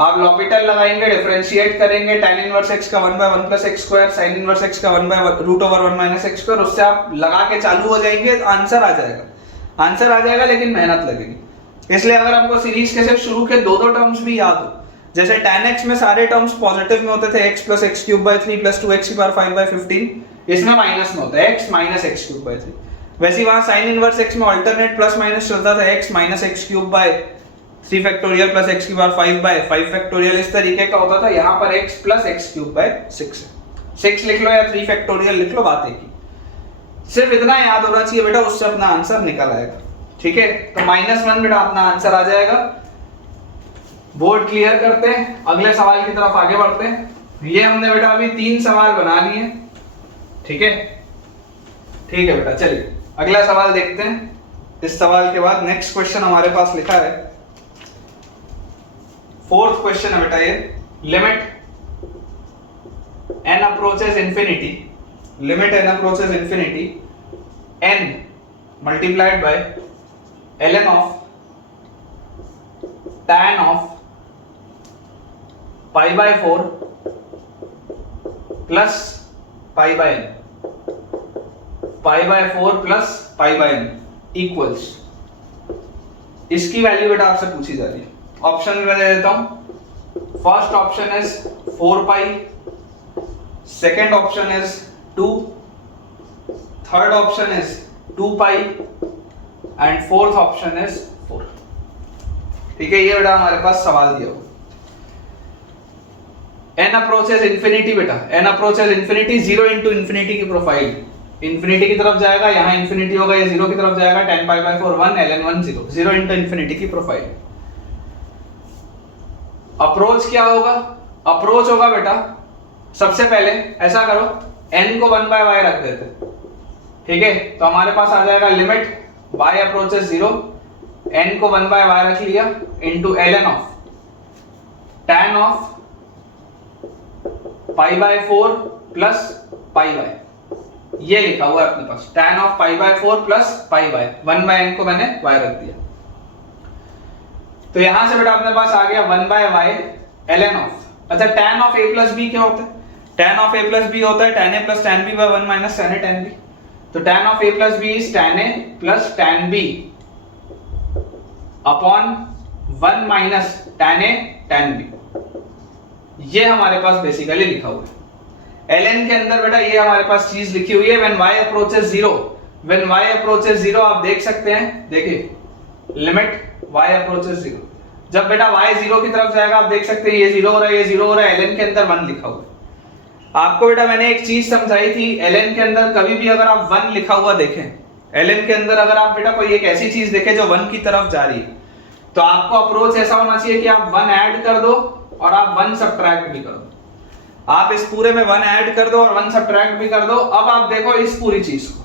आप लॉपिटल लगाएंगे, डिफरेंशिएट करेंगे, tan इनवर्स x का 1 by 1 plus x square, sin inverse x का 1 by root over 1 minus x square, उससे आप लगा के चालू हो जाएंगे तो आंसर आ जाएगा। आंसर आ जाएगा लेकिन मेहनत लगेगी। इसलिए अगर आपको सीरीज के सिर्फ शुरू के दो टर्म्स भी याद हो, जैसे tan x में सारे टर्म्स पॉजिटिव में होते थे, x plus x cube by 3 plus 2x की पावर 5 by 15, इसमें माइनस में होता है x minus x cube by 3। वैसे वहां sin इनवर्स x में अल्टरनेट प्लस माइनस चलता था, x minus x cube by 3 factorial plus x की पावर 5 by 5 फैक्टोरियल, इस तरीके का होता था। यहाँ पर x plus x cube by 6 है। 6 लिख लो या 3 फैक्टोरियल लिख लो, बात एक ही। सिर्फ इतना याद होना चाहिए बेटा, उससे अपना आंसर निकल आएगा, ठीक है। तो -1 बेटा अपना आंसर आ जाएगा। बोर्ड क्लियर करते हैं, अगले सवाल की तरफ आगे बढ़ते हैं। ये हमने बेटा अभी 3 सवाल बना लिए, ठीक है। ठीक है बेटा, चलिए अगला सवाल देखते हैं। इस सवाल के बाद नेक्स्ट क्वेश्चन हमारे पास लिखा है, 4th क्वेश्चन है बेटा ये, limit n approaches infinity, limit n approaches infinity, n multiplied by ln of tan of pi by 4 plus pi bye n, pi by 4 plus pi bye n equals, इसकी value बेटा आपसे पूछी जा रही है। ऑप्शन में दे देता हूं। First option is 4 pi, second option is 2, third option is 2 pi and fourth option is 4, ठीक है। ये बेटा हमारे पास सवाल दिया हो। n अप्रोचेस इंफिनिटी बेटा, n approaches infinity, 0 into infinity की प्रोफाइल, इंफिनिटी की तरफ जाएगा, यहां इंफिनिटी होगा, ये 0 की तरफ जाएगा, tan pi by 4 1 ln 1 0, 0 into infinity की प्रोफाइल। अप्रोच क्या होगा, अप्रोच होगा बेटा, सबसे पहले ऐसा करो, n को 1 बाय y रख देते, ठीक है। तो हमारे पास आ जाएगा लिमिट y अप्रोचेस 0, n को 1 बाय y रख लिया, into ln of tan of pi by 4 plus pi by, ये लिखा हुआ है अपने पास, tan of pi by 4 plus pi by, 1 by n को मैंने y रख दिया। तो यहां से बेटा अपने पास आ गया 1 बाय y ln ऑफ, अच्छा tan of a plus b क्या होता है? tan of a plus b होता है tan a plus tan b by 1 minus tan a tan b। तो tan of a plus b is tan a plus tan b upon 1 minus tan a tan b। ये हमारे पास basically लिखा हुआ है। ln के अंदर बेटा ये हमारे पास चीज लिखी हुई है when y approaches 0, when y approaches 0 आप देख सकते हैं, देखिए लिमिट y अप्रोचेस 0, जब बेटा y 0 की तरफ जाएगा आप देख सकते हैं ये 0 हो रहा है, ये 0 हो रहा है, ln के अंदर 1 लिखा हुआ है। आपको बेटा मैंने एक चीज समझाई थी, ln के अंदर कभी भी अगर आप 1 लिखा हुआ देखें, ln के अंदर अगर आप बेटा कोई एक ऐसी चीज देखें जो 1 की तरफ जा रही है, तो आपको अप्रोच ऐसा होना चाहिए कि आप 1 ऐड कर दो और आप 1 सब्ट्रैक्ट भी कर दो। आप इस पूरे में 1 ऐड कर दो और 1 सब्ट्रैक्ट भी कर दो। अब आप देखो इस पूरी चीज को,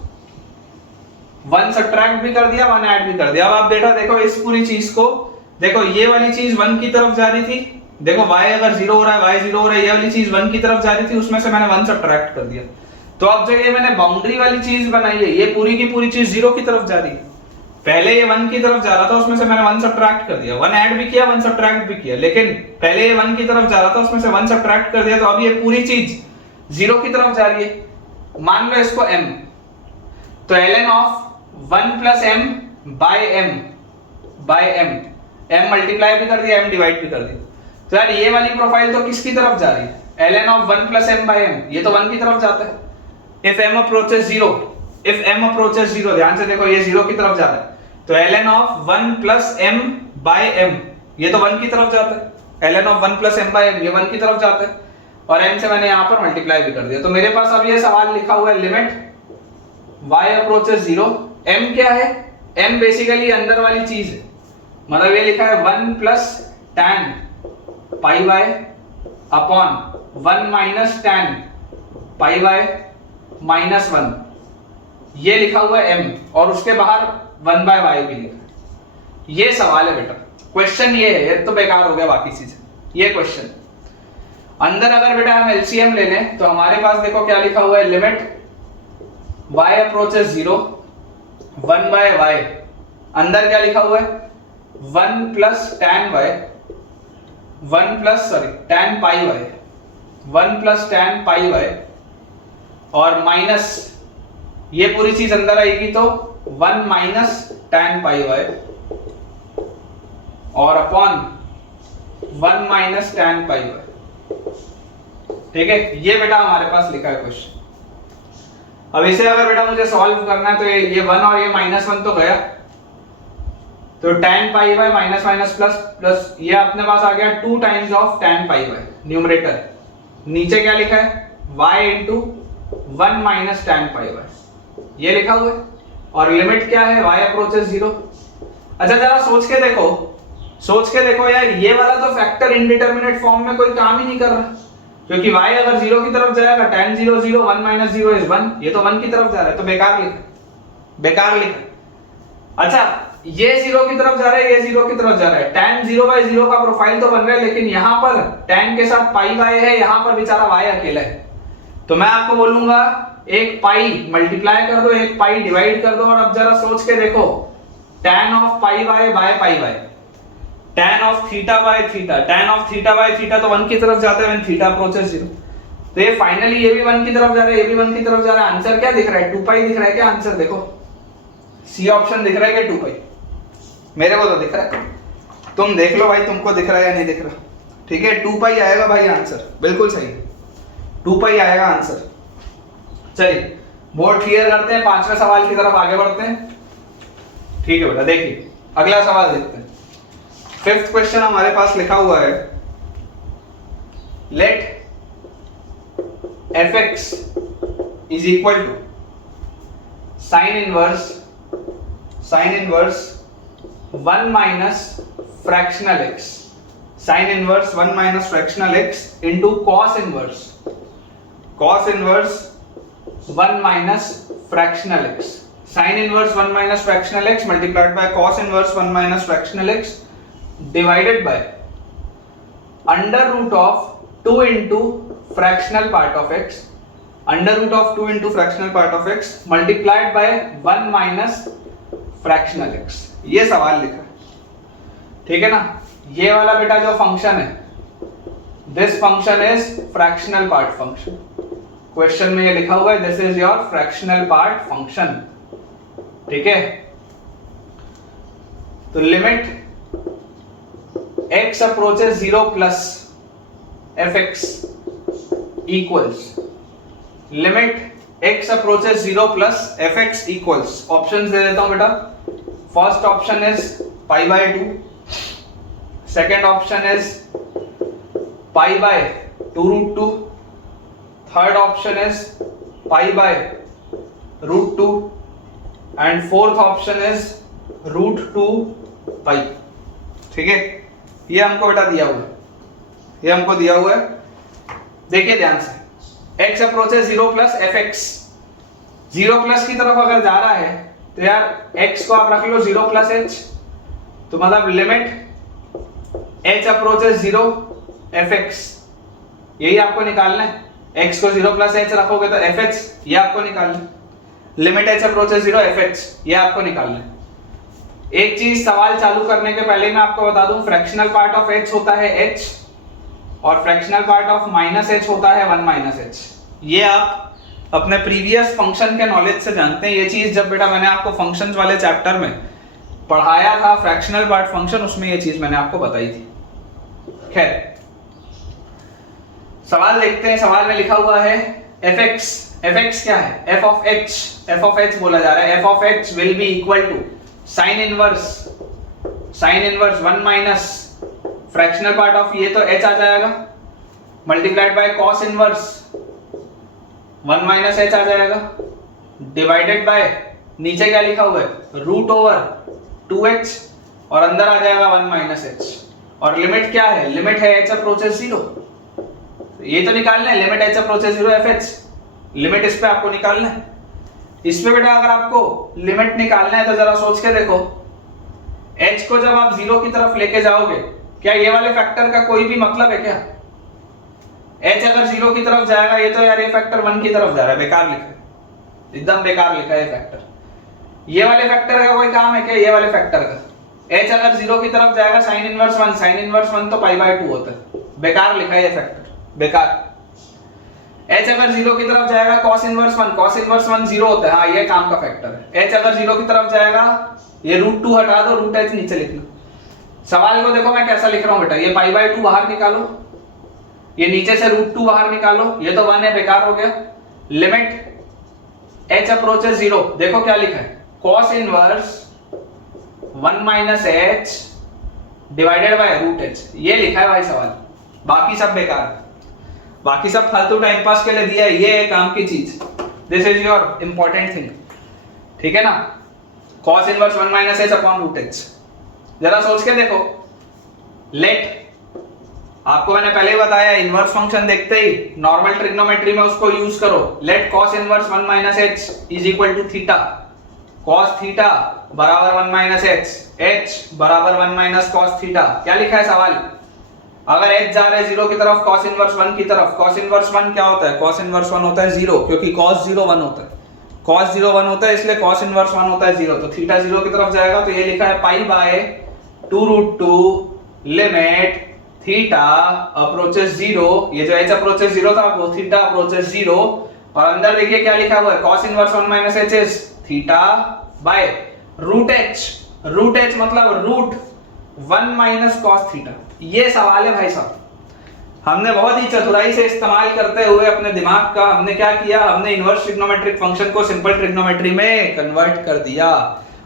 1 सब्ट्रैक्ट भी कर दिया, 1 ऐड भी कर दिया। अब आप बेटा देखो इस पूरी चीज को, देखो ये वाली चीज 1 की तरफ जा रही थी, देखो y अगर 0 हो रहा है, y 0 हो रहा है, ये वाली चीज 1 की तरफ जा रही थी, उसमें से मैंने 1 सब्ट्रैक्ट कर दिया। तो अब जो ये मैंने बाउंड्री वाली चीज बनाई है, ये पूरी की पूरी चीज 0 की तरफ जा रही है। पहले ये 1 की तरफ जा रहा था, उसमें से मैंने 1 सब्ट्रैक्ट कर दिया, 1 ऐड भी किया, 1 सब्ट्रैक्ट भी किया, लेकिन पहले ये 1 की तरफ जा रहा था, उसमें से 1 सब्ट्रैक्ट कर दिया, तो अब ये पूरी चीज 0 की तरफ जा रही है। मान लो इसको m, तो ln of 1 plus m by m, m multiply भी कर दिया, m डिवाइड भी कर दिया। तो यार ये वाली प्रोफाइल तो किसकी तरफ जा रही है? ln of 1 plus m by m, ये तो 1 की तरफ जाता है। If m approaches 0, if m approaches 0, ध्यान से देखो ये 0 की तरफ जा रहा है, तो ln of 1 plus m by m, ये तो 1 की तरफ जाता है। ln of 1 plus m by m, ये 1 की तरफ जाता है, और m से मैंने यहाँ पर मल्टीप्लाई भी कर दिया। तो मेरे पास अब ये सवाल लिखा हुआ है लिमिट y अप्रोचेस 0, m क्या है? m बेसिकली अंदर वाली चीज है, मतलब ये लिखा है 1 plus tan pi y upon 1 minus tan pi y minus 1, ये लिखा हुआ है m, और उसके बाहर 1 बाय y भी लिखा है। ये सवाल है बेटा, क्वेश्चन ये है, ये तो बेकार हो गया बाकी चीजें, ये क्वेश्चन। अंदर अगर बेटा हम एलसीएम ले लें, तो हमारे पास देखो क्या लिखा हुआ है, limit y approaches 0, 1 by y, अंदर क्या लिखा हुआ है 1 plus tan y, 1 plus tan pi y, 1 plus tan pi y, और माइनस ये पूरी चीज अंदर आएगी तो 1 माइनस tan पाई y, और upon 1 minus tan pi y। ठीक है, ये बेटा हमारे पास लिखा है क्वेश्चन। अब इसे अगर बेटा मुझे सॉल्व करना है, तो ये 1 और ये माइनस 1 तो गया, तो tan pi y minus minus plus plus, ये अपने पास आ गया 2 times of tan pi y numerator. नीचे क्या लिखा है y into 1 minus tan pi y, ये लिखा हुआ है, और लिमिट क्या है y अप्रोचेस 0। अच्छा जरा सोच के देखो यार, ये वाला तो फैक्टर इनडिटरमिनेट फॉर्म में कोई काम ही नहीं कर रहा, क्योंकि y अगर 0 की तरफ जाएगा tan 0 0, 1 माइनस 0 इज 1, ये तो 1 की तरफ जा रहा है, तो बेकार लिखा। अच्छा ये 0 की तरफ जा रहा है, ये 0 की तरफ जा रहा है, tan 0 बाय 0 का प्रोफाइल तो बन रहा है, लेकिन यहाँ पर tan के साथ पाई y है, यहाँ पर बेचारा y अकेला है। तो मैं आपको बोलूंगा एक पाई मल्टीप्लाई कर दो, एक पाई डिवाइड कर दो, और अब जरा सोच के देखो tan of pi y by pi y, tan of theta by theta, tan of theta by theta तो 1 की तरफ जाता है व्हेन थीटा अप्रोचेस 0। तो ये फाइनली ये भी 1 की तरफ जा रहा है, ये भी 1 की तरफ जा रहा है। आंसर क्या दिख रहा है? 2 पाई दिख रहा है क्या? आंसर देखो सी ऑप्शन दिख रहा है क्या 2 पाई? मेरे को तो दिख रहा है, तुम देख लो भाई तुमको दिख रहा है या नहीं दिख रहा। ठीक है 2 पाई आएगा भाई आंसर, बिल्कुल सही 2 पाई आएगा आंसर। चलिए बोर्ड क्लियर करते हैं, 5वें सवाल की तरफ आगे बढ़ते हैं। ठीक है बेटा, देखिए अगला सवाल देखते हैं। 5th क्वेश्चन हमारे पास लिखा हुआ है, late fx is equal to sin inverse 1 minus fractional x, sin inverse 1 minus fractional x into cos inverse 1 minus fractional x, sin inverse 1 minus fractional x multiplied by cos inverse 1 minus fractional x divided by under root of 2 into fractional part of x, under root of 2 into fractional part of x multiplied by 1 minus fractional x। ये सवाल लिखा है, ठीक है ना। ये वाला बेटा जो फंक्शन है this function is fractional part function. Question में ये लिखा हुआ है this is your fractional part function, ठीक है। तो limit x approaches 0 plus fx equals limit x approaches 0 plus fx equals, options दे देता हूं बेटा। First option is pi by 2, second option is pi by 2√2, third option is pi by √2 and fourth option is √2 pi, ठीक है। ये हमको बेटा दिया हुआ है, ये हमको दिया हुआ है। देखिए ध्यान से, x approaches 0 plus fx, 0 plus की तरफ अगर जा रहा है तो यार x को आप रख लो 0 प्लस h, तो मतलब लिमिट h अप्रोचेस 0 fx, यही आपको निकालना है। x को 0 प्लस h रखोगे तो fh, ये आपको निकालना है। लिमिट h अप्रोचेस 0 fh, ये आपको निकालना है। एक चीज सवाल चालू करने के पहले मैं आपको बता दूं, फ्रैक्शनल पार्ट ऑफ h होता है h और fractional part of minus h होता है 1 माइनस h। ये आप अपने प्रीवियस फंक्शन के नॉलेज से जानते हैं। ये चीज जब बेटा मैंने आपको फंक्शंस वाले चैप्टर में पढ़ाया था फ्रैक्शनल पार्ट फंक्शन, उसमें ये चीज मैंने आपको बताई थी। खैर सवाल देखते हैं। सवाल में लिखा हुआ है fx, fx क्या है? f of h बोला जा रहा है। f of h will be equal to sine inverse 1 minus fractional part of ये तो h आ जाएगा multiplied by cos inverse 1 minus h आ जाएगा डिवाइडेड बाय नीचे क्या लिखा हुआ है रूट ओवर 2h और अंदर आ जाएगा 1 माइनस h। और लिमिट क्या है? लिमिट है h अप्रोचेस 0। ये तो निकालना है limit h approaches 0 fh, limit इस पे आपको निकालना है। इसमें बेटा अगर आपको लिमिट निकालना है तो जरा सोच के देखो, h को जब आप 0 की तरफ लेके जाओगे, क्या ये वाले फैक्टर का कोई भी मतलब है क्या? h अगर 0 की तरफ जाएगा, ये तो यार ये फैक्टर 1 की तरफ जा रहा है, बेकार लिखा है, एकदम बेकार लिखा है ये फैक्टर। ये वाले फैक्टर का कोई काम है क्या? ये वाले फैक्टर का h अगर 0 की तरफ जाएगा साइन इनवर्स 1, साइन इनवर्स 1 तो पाई बाय 2 होता है, बेकार लिखा है ये फैक्टर, बेकार। h अगर 0 की तरफ जाएगा cos इनवर्स 1, cos इनवर्स 1 0 होता है, हाँ ये काम का फैक्टर है। h अगर 0 की तरफ जाएगा, ये √2 हटा दो, √h नीचे लिख लो। सवाल को देखो मैं कैसा लिख रहा हूं बेटा, ये पाई बाय 2 बाहर निकालो, ये नीचे से √2 बाहर निकालो, ये तो 1 है, बेकार हो गया। लिमिट h अप्रोचेस 0, देखो क्या लिखा है cos inverse 1 minus h divided by √h, ये लिखा है भाई सवाल, बाकी सब बेकार है, बाकी सब फालतू टाइम पास के लिए दिया है, ये है काम की चीज। This is your important thing, ठीक है ना। cos inverse 1 minus h upon √h, जरा सोच के देखो। लेट, आपको मैंने पहले ही बताया इनवर्स फंक्शन देखते ही नॉर्मल ट्रिग्नोमेट्री में उसको यूज करो। Let cos inverse 1 minus h is equal to theta, cos theta बराबर 1 माइनस h बराबर 1 माइनस cos थीटा। क्या लिखा है सवाल? अगर h जा रहा है 0 की तरफ, cos इनवर्स 1 की तरफ, cos इनवर्स 1 क्या होता है? cos इनवर्स 1 होता है 0, क्योंकि cos 0 1 होता है, cos 0 1 होता है, इसलिए cos इनवर्स 1 होता है 0। तो थीटा 0 की तरफ जाएगा, तो ये लिखा है पाई बाय 2√2 लिमिट थीटा अप्रोचेस 0, ये जो h अप्रोचेस 0 था वो थीटा अप्रोचेस 0, और अंदर देखिए क्या लिखा हुआ है cos inverse 1 minus h is theta by √h मतलब √1 माइनस cos थीटा। ये सवाल है भाई साहब, हमने बहुत ही चतुराई से इस्तेमाल करते हुए अपने दिमाग का हमने क्या किया, हमने इनवर्स ट्रिग्नोमेट्रिक फंक्शन को सिंपल ट्रिग्नोमेट्री में कन्वर्ट कर दिया,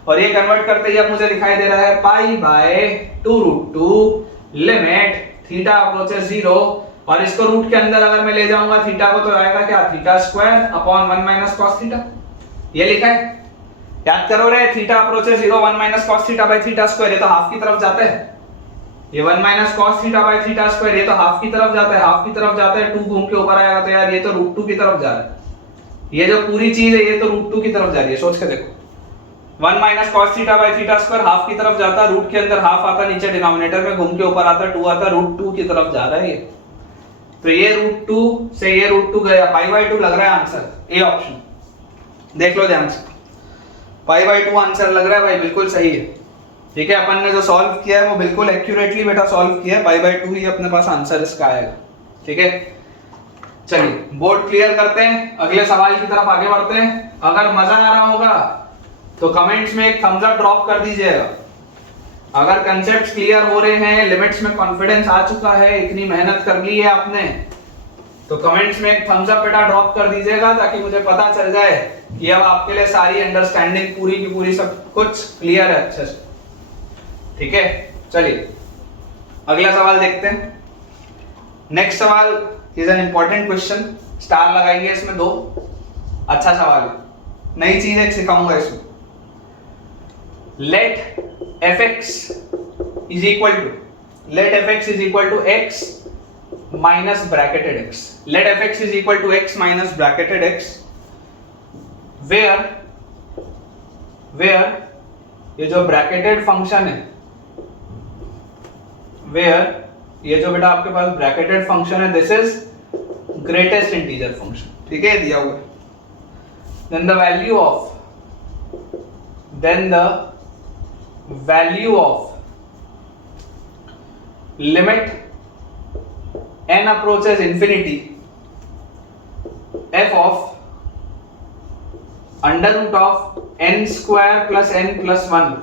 और ये कन्वर्ट करते ही अब मुझे दिखाई दे रहा है पाई बाय 2√2 लिमिट थीटा अप्रोचेस 0, और इसको रूट के अंदर अगर मैं ले जाऊंगा थीटा को, तो आएगा क्या theta square upon 1 minus cos theta. ये लिखा है, याद करो रे, theta approaches 0 1 minus cos theta by theta square, ये तो हाफ की तरफ जाता है, ये 1 minus cos theta by theta square, ये तो हाफ की तरफ जाता है, हाफ की तरफ जाता है 2 घूम के ऊपर आएगा, तो यार ये तो √2 की तरफ जा रहा है, ये जो पूरी चीज है ये तो √2 की तरफ जा रही है। सोच के देखो, 1 minus cos theta by theta square half की तरफ जाता, रूट के अंदर हाफ आता, नीचे डिनोमिनेटर में घूम के ऊपर आता 2 आता, √2 की तरफ जा रहा है ये, तो ये √2 से ये √2 गया, पाई बाय 2 लग रहा है आंसर, ए ऑप्शन। देख लो ध्यान से, पाई बाय 2 आंसर लग रहा है भाई, बिल्कुल सही है, ठीक है। अपन ने जो सॉल्व किया है वो बिल्कुल एक्यूरेटली बेटा सॉल्व किया है, पाई बाय 2 ही अपने पास आंसर इसका आएगा, ठीक है, चलिए बोर्ड क्लियर करते हैं, अगले सवाल की तरफ आगे बढ़ते हैं। अगर मजा आ रहा होगा तो कमेंट्स में एक थम्स अप ड्रॉप कर दीजिएगा। अगर कंसेप्ट क्लियर हो रहे हैं, लिमिट्स में कॉन्फिडेंस आ चुका है, इतनी मेहनत कर ली है आपने, तो कमेंट्स में एक थम्स अप बेटा ड्रॉप कर दीजिएगा, ताकि मुझे पता चल जाए कि अब आपके लिए सारी अंडरस्टैंडिंग पूरी की पूरी सब कुछ क्लियर है अच्छे से। ठीक है, चलिए अगला सवाल देखते हैं। नेक्स्ट सवाल is an important question, star लगाएंगे इसमें 2। अच्छा सवाल है, नई चीज एक सिखाऊंगा इसमें। Let fx is equal to x minus bracketed x. Let fx is equal to x minus bracketed x, where ये जो ब्रैकेटेड फंक्शन है, where ये जो बेटा आपके पास ब्रैकेटेड फंक्शन है, this is greatest integer function. ठीक है, दिया हुआ है। then the value of limit n approaches infinity f of under root of n square plus n plus 1,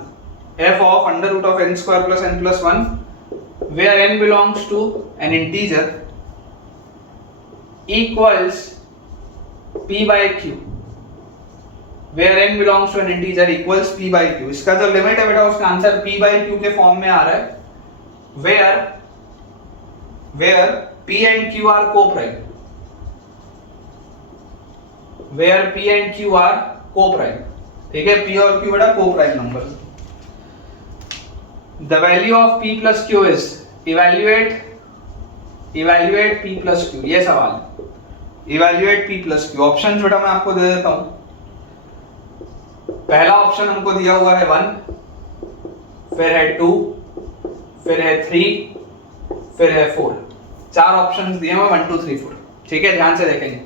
f of under root of n square plus n plus 1, where n belongs to an integer, equals p by q, where n belongs to an integer equals p by q। इसका जो limit है बेटा उसका answer p by q के form में आ रहा है, where p and q are co-prime, where p and q are co-prime। ठीक है, p और q बेटा co-prime number. the value of p plus q is, evaluate p plus q, ये सवाल है। evaluate p plus q, options बेटा मैं आपको दे देता हूं। पहला ऑप्शन हमको दिया हुआ है 1, फिर है 2, फिर है 3, फिर है 4। 4 ऑप्शंस दिए हुए 1 2 3 4। ठीक है, ध्यान से देखेंगे।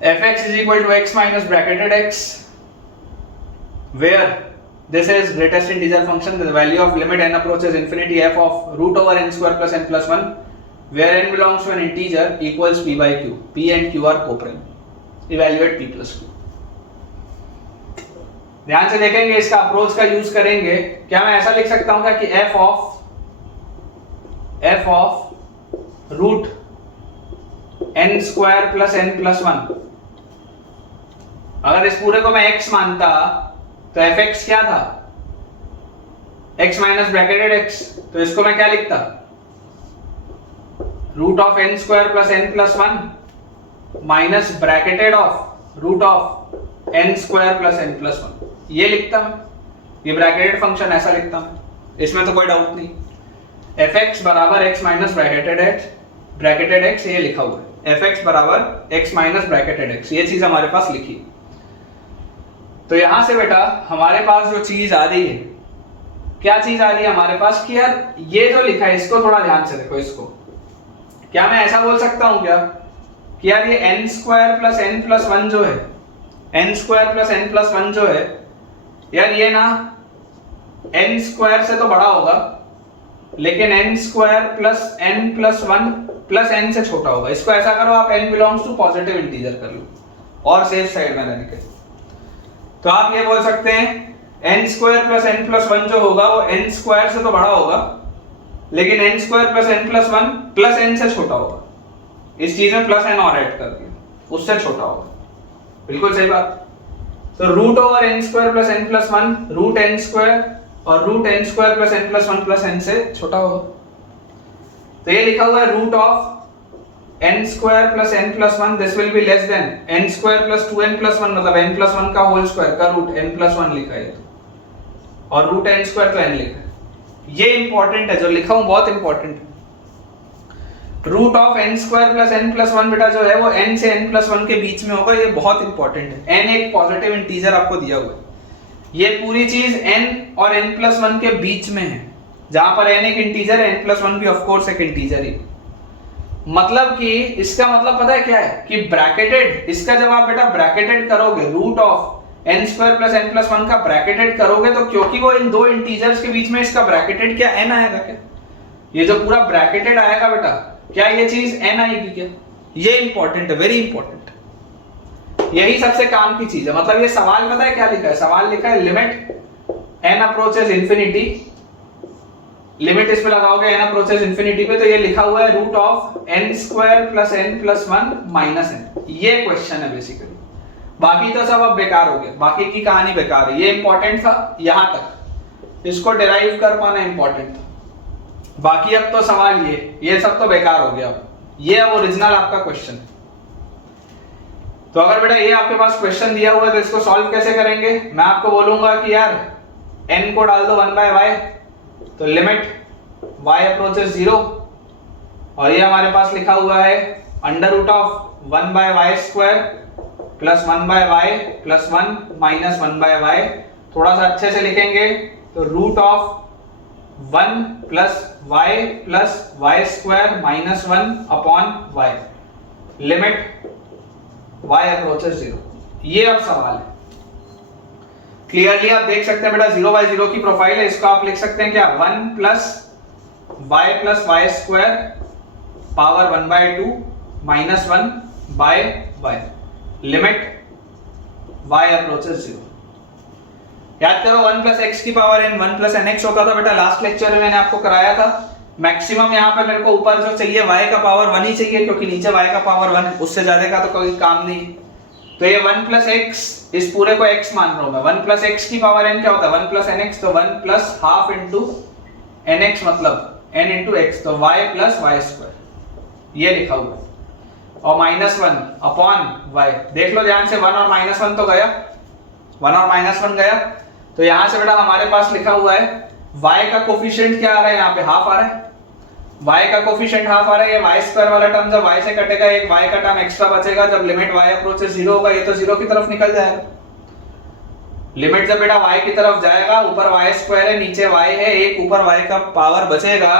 fx is equal to x minus bracketed x, where this is greatest integer function, the value of limit n approaches infinity f of root over n square plus n plus 1, where n belongs to an integer, equals p by q, p and q are co-prime। evaluate p plus q। ध्यान से देखेंगे, इसका approach का use करेंगे। क्या मैं ऐसा लिख सकता हूं क्या कि f of root n square plus n plus 1, अगर इस पूरे को मैं x मानता तो fx क्या था, x माइनस ब्रैकेटेड x, तो इसको मैं क्या लिखता, root of n square plus n plus 1 minus bracketed of root of n square plus n plus 1, ये लिखता मैं। ये ब्रैकेटेड फंक्शन ऐसा लिखता मैं, इसमें तो कोई डाउट नहीं। fx बराबर x माइनस ब्रैकेटेड x, ये लिखा हुआ है। fx बराबर x माइनस ब्रैकेटेड x, ये चीज हमारे पास लिखी। तो यहां से बेटा हमारे पास जो चीज आ रही है, क्या चीज आ रही है हमारे पास कि यार ये जो लिखा है इसको थोड़ा ध्यान से देखो। इसको क्या मैं ऐसा बोल सकता हूं क्या कि यार ये n square plus n plus 1 जो है, n square plus n plus 1 जो है, यार ये ना n स्क्वायर से तो बड़ा होगा, लेकिन n square plus n plus 1 plus n से छोटा होगा। इसको ऐसा करो आप n belongs to positive integer कर लो और सेफ साइड में रहने के। तो आप ये बोल सकते हैं n square plus n plus 1 जो होगा वो n स्क्वायर से तो बड़ा होगा, लेकिन n square plus n plus 1 plus n से छोटा होगा। इस चीज में प्लस n और ऐड कर दिया, उससे छोटा होगा। बिल्कुल सही बात। तो root over n square plus n plus 1 root n square और root n square plus n plus 1 plus n से छोटा होगा। तो ये लिखा हुआ है root of n square plus n plus 1, this will be less than n square plus 2n plus 1, मतलब n प्लस 1 का होल स्क्वायर का रूट n प्लस 1 लिखा है, और रूट n स्क्वायर तो n लिखा है। ये इंपॉर्टेंट है, जो लिखा हूं बहुत इंपॉर्टेंट है। Root of n square plus n plus 1 बेटा जो है वो n से n प्लस 1 के बीच में होगा, ये बहुत इंपॉर्टेंट है। n एक पॉजिटिव इंटीजर आपको दिया हुआ है, ये पूरी चीज n और n प्लस 1 के बीच में है, जहां पर n एक इंटीजर है, n प्लस 1 भी ऑफ कोर्स एक इंटीजर ही। मतलब कि इसका मतलब पता है क्या है कि ब्रैकेटेड, इसका जब आप बेटा ब्रैकेटेड करोगे, root of n square plus n plus 1 का ब्रैकेटेड करोगे, तो क्योंकि वो इन दो इंटीजर्स के बीच में, इसका ब्रैकेटेड क्या n आएगा क्या, ये जो पूरा ब्रैकेटेड आएगा बेटा क्या ये चीज n आएगी क्या? ये इंपॉर्टेंट है, वेरी इंपॉर्टेंट, यही सबसे काम की चीज है। मतलब ये सवाल पता है क्या लिखा है? सवाल लिखा है limit n approaches infinity, limit इसमें लगाओगे n अप्रोचेस इंफिनिटी पे, तो ये लिखा हुआ है root of n square plus n plus 1 minus n। ये क्वेश्चन है बेसिकली, बाकी तो सब अब बेकार हो गया, बाकी की कहानी बेकार है। ये इंपॉर्टेंट था यहां तक, इसको डिराइव कर पाना इंपॉर्टेंट था, बाकी अब तो सवाल ये सब तो बेकार हो गया। अब ये अब ओरिजिनल आपका क्वेश्चन है। तो अगर बेटा ये आपके पास क्वेश्चन दिया हुआ है तो इसको सॉल्व कैसे करेंगे? मैं आपको बोलूंगा कि यार n को डाल दो 1/y, तो लिमिट y अप्रोचेस 0, और ये हमारे पास लिखा हुआ है under root of 1/y square plus 1/y plus 1 minus 1/y। थोड़ा सा अच्छे से लिखेंगे तो root of 1 plus y square minus 1 upon y, limit y approaches 0। ये अब सवाल है। क्लियरली आप देख सकते हैं बेटा 0/0 की प्रोफाइल है, इसको आप लिख सकते हैं क्या? 1 plus y square power 1/2 minus 1/y, limit y approaches 0। याद करो 1 प्लस x की पावर n 1 प्लस nx होता था बेटा, लास्ट लेक्चर में मैंने आपको कराया था। मैक्सिमम यहाँ पे मेरे को ऊपर जो चाहिए y का पावर 1 ही चाहिए, क्योंकि नीचे y का पावर 1 है, उससे ज्यादा का तो कोई काम नहीं। तो ये 1 प्लस x, इस पूरे को x मान रहा हूं मैं, 1 प्लस x की पावर n क्या होता है? 1 प्लस nx, तो 1 प्लस हाफ इंटू nx मतलब n इंटू x, तो y प्लस y स्क्वायर, ये लिखा हुआ है, और माइनस 1 अपॉन y। देख लो ध्यान से, 1 और माइनस 1 तो गया, 1 और माइनस 1 गया, तो यहां से बेटा हमारे पास लिखा हुआ है y का कोफिशिएंट क्या आ रहा है? यहाँ पे हाफ आ रहा है, y का कोफिशिएंट हाफ आ रहा है। ये y स्क्वायर वाला टर्म जब y से कटेगा, एक y का टर्म एक्स्ट्रा बचेगा, जब लिमिट y अप्रोचेस 0 होगा, ये तो 0 की तरफ निकल जाएगा। लिमिट जब बेटा y की तरफ जाएगा, ऊपर y स्क्वायर है, नीचे y है, एक ऊपर y का पावर बचेगा,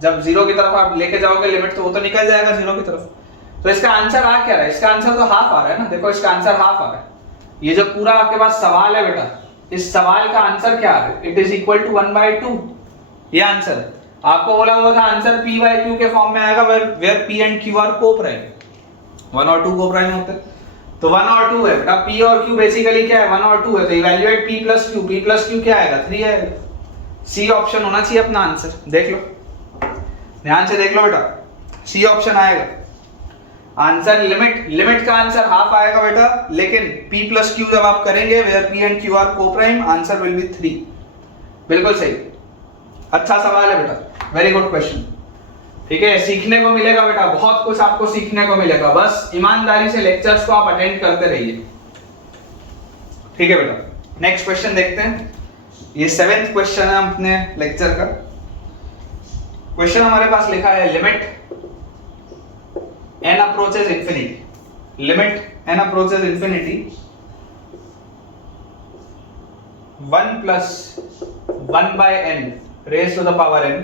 जब 0 की तरफ आप लेके जाओगे लिमिट, तो वो तो निकल जाएगा 0 की तरफ। तो इसका आंसर आ क्या रहा है? इसका आंसर तो हाफ आ रहा है ना, देखो इसका आंसर हाफ आ रहा है। ये जो पूरा आपके पास सवाल है बेटा, इस सवाल का आंसर क्या है? इट इज इक्वल टू 1/2, ये आंसर है। आपको बोला हुआ था आंसर p/q के फॉर्म में आएगा, where p and q are coprime, 1 और 2 कोप्राइम होते हैं, तो 1 और 2 है बेटा, p और q बेसिकली क्या है? 1 और 2 है, तो इवैल्यूएट p प्लस q क्या आएगा? 3 आएगा। सी ऑप्शन होना चाहिए अपना आंसर, देख लो ध्यान से, देख लो बेटा, सी ऑप्शन आएगा आंसर। लिमिट का आंसर हाफ आएगा बेटा, लेकिन p प्लस q जब आप करेंगे where p and q are coprime, answer will be 3। बिल्कुल सही, अच्छा सवाल है बेटा, वेरी गुड क्वेश्चन। ठीक है, सीखने को मिलेगा बेटा, बहुत कुछ आपको सीखने को मिलेगा, बस ईमानदारी से लेक्चर्स को आप अटेंड करते रहिए। ठीक है बेटा, नेक्स्ट क्वेश्चन देखते हैं। ये 7th क्वेश्चन है अपने लेक्चर का। क्वेश्चन हमारे पास लिखा है limit n approaches infinity, limit n approaches infinity 1 plus 1/n raised to the power n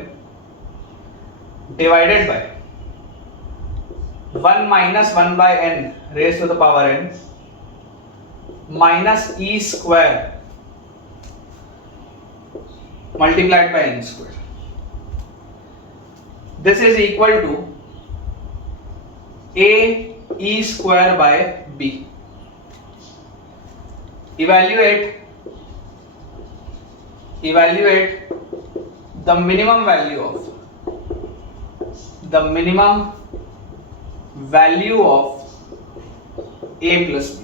divided by 1 minus 1/n raised to the power n minus e square multiplied by n square. This is equal to a e square by b. Evaluate the minimum value of a plus b.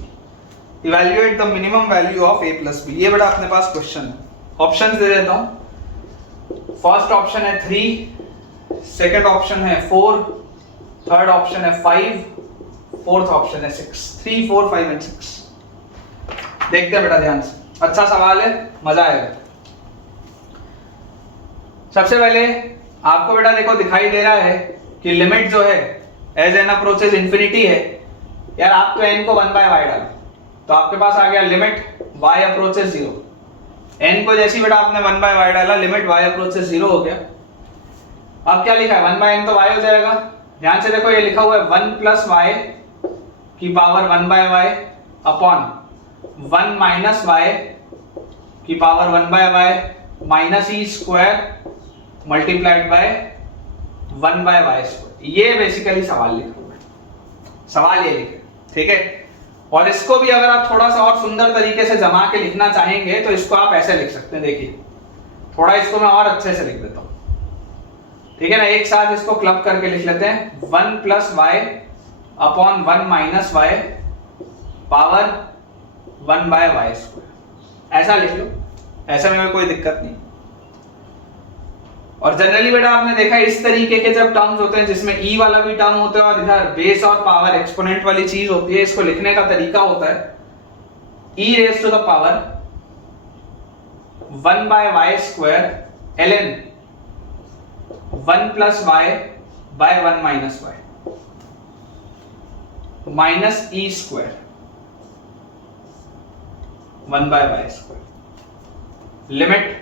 Evaluate the minimum value of a plus b. ये बेटा अपने पास question है, options दे देता हूं। First option है 3, second option है 4, third option है 5, फोर्थ ऑप्शन है 6। 3, 4, 5 एंड 6। देखते हैं बेटा ध्यान से, अच्छा सवाल है, मजा आएगा। सबसे पहले आपको बेटा देखो दिखाई दे रहा है कि लिमिट जो है एज एन अप्रोचेस इंफिनिटी है। यार आप तो n को 1/y डालो, तो आपके पास आ गया लिमिट y अप्रोचेस 0। n को जैसी बेटा आपने 1/y डाला, लिमिट y अप्रोचेस 0 हो गया। अब क्या लिखा है? 1/n तो y हो जाएगा। ध्यान से देखो, ये लिखा हुआ है 1 प्लस y की power 1/y upon 1 minus y की power 1/y minus e square multiplied by 1/y square. ये बेसिकली सवाल लिखा हुआ है, सवाल ये लिखे, ठीक है। और इसको भी अगर आप थोड़ा सा और सुंदर तरीके से जमा के लिखना चाहेंगे तो इसको आप ऐसे लिख सकते हैं, देखिए थोड़ा इसको मैं और अच्छे से लिख देता हूं, ठीक है ना। एक साथ इसको क्लब करके लिख लेते हैं, 1 plus y upon 1 minus y power 1 by y square, ऐसा लिख लो, ऐसे में कोई दिक्कत नहीं। और जनरली बेटा आपने देखा इस तरीके के जब टर्म्स होते हैं जिसमें ई वाला भी टर्म होता है और इधर बेस और पावर एक्सपोनेंट वाली चीज होती है, इसको लिखने का तरीका होता है e raise to the power 1 by y square ln 1 plus y by 1 minus y minus e square 1 by y square limit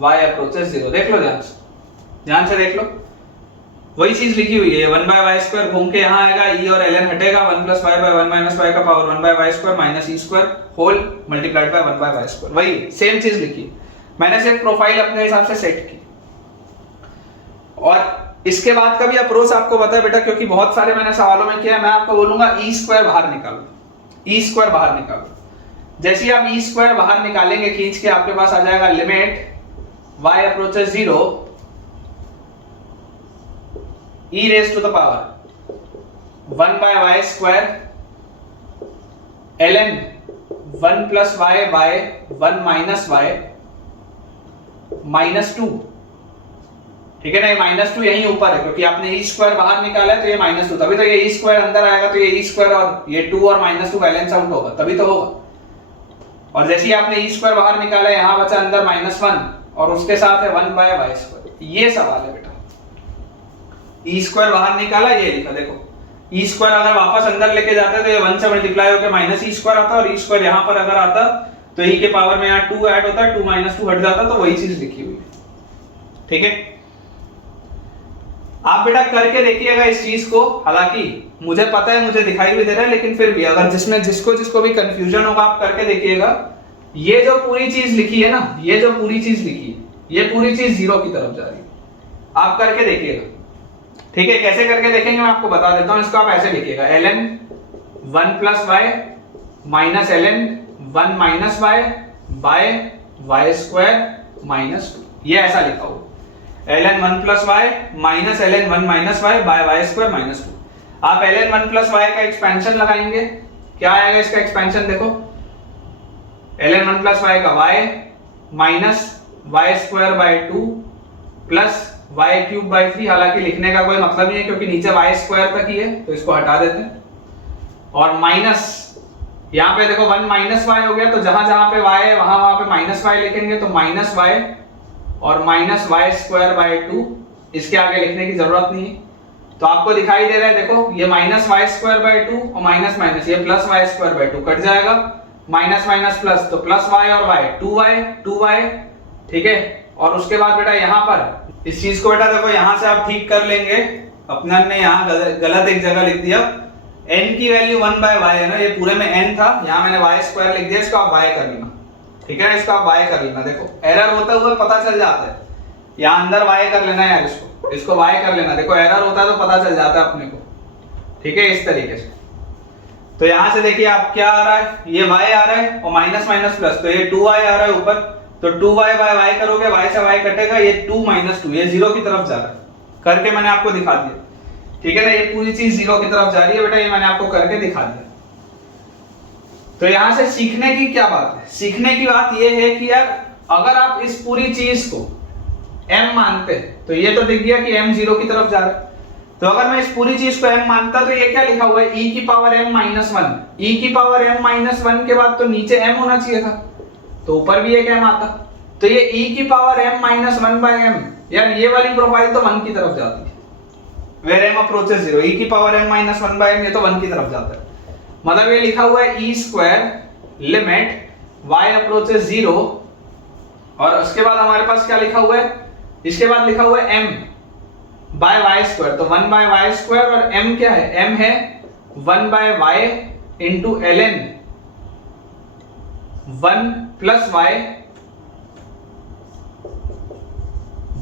y approaches 0। देख लो ध्यान से देख लो, वही चीज लिखी हुई है, 1 बाय वाई स्क्वायर घूम के यहाँ आएगा, e और ln हटेगा, 1 plus y by 1 minus y का power 1 by y square minus e square whole multiplied by 1 by y square, वही सेम चीज लिखी। मैंने सिर्फ प्रोफाइल अपने हिसाब से सेट की। और इसके बाद का भी अप्रोच आपको पता है बेटा, क्योंकि बहुत सारे मैंने सवालों में किया है, मैं आपको बोलूंगा ई स्क्वायर बाहर निकालो, ई स्क्वायर बाहर निकालो। जैसे ही आप ई स्क्वायर बाहर निकालेंगे खींच के, आपके पास आ जाएगा limit y approaches 0 e raised to the power 1 by y square ln 1 plus y by 1 minus y minus 2, ठीक है ना। ये माइनस 2 यहीं ऊपर है क्योंकि आपने ई स्क्वायर बाहर निकाला है, तो ये माइनस 2, तभी तो ये ई स्क्वायर अंदर आएगा, तो ये ई स्क्वायर और ये 2 और माइनस 2 बैलेंस आउट होगा, तभी तो होगा। और जैसे ही आपने ई स्क्वायर बाहर निकाला, यहां बचा अंदर -1 और उसके साथ है 1 बाय वाई स्क्वायर। ये सवाल है बेटा, ई स्क्वायर बाहर निकाला, ये लिखा, देखो ई स्क्वायर अगर वापस अंदर लेके जाते तो ये 1 से मल्टीप्लाई होकर माइनस ई स्क्वायर आता, और ई स्क्वायर यहां पर अगर आता तो ई के पावर में यहाँ 2 ऐड होता, 2 माइनस 2 हट जाता, तो वही चीज लिखी हुई है, ठीक है। आप बेटा करके देखिएगा इस चीज को, हालांकि मुझे पता है मुझे दिखाई भी दे रहा है, लेकिन फिर भी अगर जिसमें जिसको भी कंफ्यूजन होगा आप करके देखिएगा। ये जो पूरी चीज लिखी है ना, ये जो पूरी चीज लिखी है, ये पूरी चीज 0 की तरफ जा रही है, आप करके देखिएगा, ठीक है। कैसे करके देखेंगे मैं आपको बता देता हूं। इसको आप ऐसे लिखिएगा, ln 1 plus y minus ln 1 minus y by y square minus 2, ये ऐसा लिखा हुआ, ln 1 plus y minus ln 1 minus y by y square minus 2। आप ln 1 प्लस वाई का एक्सपेंशन लगाएंगे, क्या आएगा इसका एक्सपेंशन, देखो ln 1 प्लस वाई का y minus y square by 2 plus y cube by 3। हालांकि लिखने का कोई मतलब नहीं है क्योंकि नीचे वाई स्क्वायर तक ही है, तो इसको हटा देते हैं। और माइनस यहाँ पे देखो 1 माइनस वाई हो गया, तो जहां जहां पे y है वहां पे माइनस वाई लिखेंगे, तो माइनस वाई और माइनस वाई स्क्वायर बाय 2, इसके आगे लिखने की जरूरत नहीं है। तो आपको दिखाई दे रहा है, देखो ये माइनस वाई स्क्वायर बाय 2 और माइनस माइनस, ये plus y square by 2 cut जाएगा, माइनस माइनस प्लस, तो प्लस वाई और वाई 2y, ठीक है। और उसके बाद बेटा यहाँ पर इस चीज को बेटा देखो यहां से आप ठीक कर लेंगे, अपने ने यहाँ गलत एक जगह लिख दिया, n की वैल्यू 1 बाय वाई है ना, ये पूरे में n था, यहाँ मैंने वाई स्क्वायर लिख दिया, इसको आप y कर लेना, ठीक है। इसको आप y कर लेना, देखो एरर होता हुआ पता चल जाता है, यहाँ अंदर y कर लेना यार, इसको y कर लेना, देखो एरर होता है तो पता चल जाता है अपने को, ठीक है, इस तरीके से। तो यहां से देखिए आप क्या आ रहा है, ये y आ रहा है और माइनस माइनस प्लस, तो ये 2y आ रहा है ऊपर, तो 2y बाय y करोगे, y से y कटेगा, ये 2 माइनस 2, ये 0 की तरफ जा रहा है, करके मैंने आपको दिखा दिया, ठीक है ना। ये पूरी चीज 0 की तरफ जा रही है बेटा, ये मैंने आपको करके दिखा दिया। तो यहां से सीखने की क्या बात है, सीखने की बात ये है कि यार अगर आप इस पूरी चीज को m मानते हैं, तो ये तो दिख गया कि m 0 की तरफ जा रहा है, तो अगर मैं इस पूरी चीज को m मानता तो ये क्या लिखा हुआ है, e की पावर m माइनस 1, e की पावर m माइनस 1 के बाद तो नीचे m होना चाहिए था, तो ऊपर भी एक m आता, तो ये e की power m minus 1 by m, यार ये वाली प्रोफाइल तो 1 की तरफ जाती है, where m approaches 0, e की power m minus 1 by m, ये तो 1 की तरफ जाता है, मतलब ये लिखा हुआ है e square limit y approaches 0, और उसके बाद हमारे पास क्या लिखा हुआ है, इसके बाद लिखा हुआ है m बाय वाई स्क्वायर, तो 1 बाय वाई स्क्वायर, और m क्या है, m है 1 by y into ln 1 plus y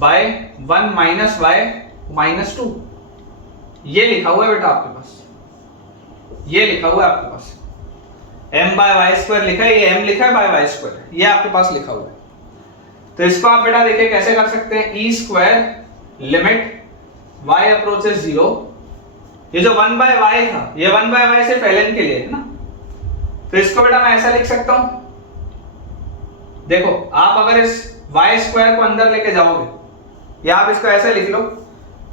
by 1 minus y minus 2, ये लिखा हुआ है बेटा आपके पास, ये लिखा हुआ है आपके पास m बाय वाई स्क्वायर लिखा है, ये m लिखा है बाय वाई स्क्वायर, ये आपके पास लिखा हुआ है। तो इसको आप बेटा देखिए कैसे कर सकते हैं, e square limit y approaches 0, ये जो 1 बाय y था, ये 1 बाय y सिर्फ ln के लिए है ना, तो इसको बेटा मैं ऐसा लिख सकता हूं, देखो आप अगर इस y स्क्वायर को अंदर लेके जाओगे या आप इसको ऐसे लिख लो,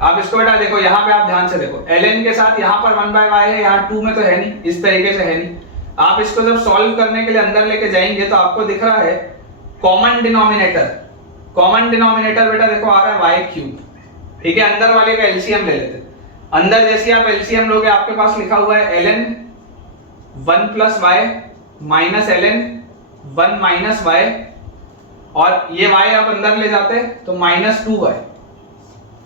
आप इसको बेटा देखो यहाँ पे आप ध्यान से देखो, ln के साथ यहाँ पर 1 बाय y है, यहाँ 2 में तो है नहीं, इस तरीके से है नहीं। आप इसको जब सॉल्व करने के लिए अंदर लेके जाएंगे तो आपको दिख रहा है कॉमन डिनोमिनेटर, कॉमन डिनोमिनेटर बेटा देखो आ रहा है y क्यूब, ठीक है। अंदर वाले का एलसीएम ले लेते हैं, अंदर जैसे आप एलसीएम लोगे आपके पास लिखा हुआ है ln 1 plus y minus ln 1 minus y, और ये y आप अंदर ले जाते तो माइनस 2y,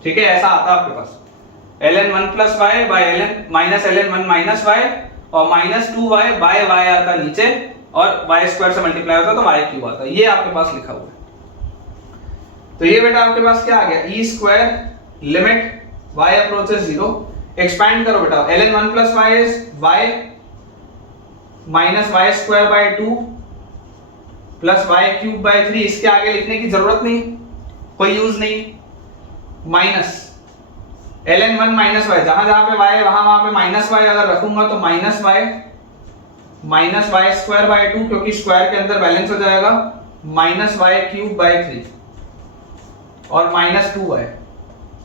ठीक है, ऐसा आता है आपके पास ln 1 plus y by ln minus ln 1 minus y, और माइनस 2y बाय y आता नीचे और y स्क्वायर से मल्टीप्लाई होता तो y क्यूब आता, ये आपके पास लिखा हुआ है। तो ये बेटा आपके पास क्या आ गया, e square limit y approaches 0, expand करो बेटा, ln 1 plus y is y minus y square by 2 plus y cube by 3, इसके आगे लिखने की जरूरत नहीं, कोई यूज नहीं, माइनस ln 1 माइनस y, जहां जहां पे y है वहां पे माइनस y अगर रखूंगा तो minus y minus y square by 2, क्योंकि स्क्वायर के अंदर बैलेंस हो जाएगा, माइनस y क्यूब बाय 3 और माइनस 2y,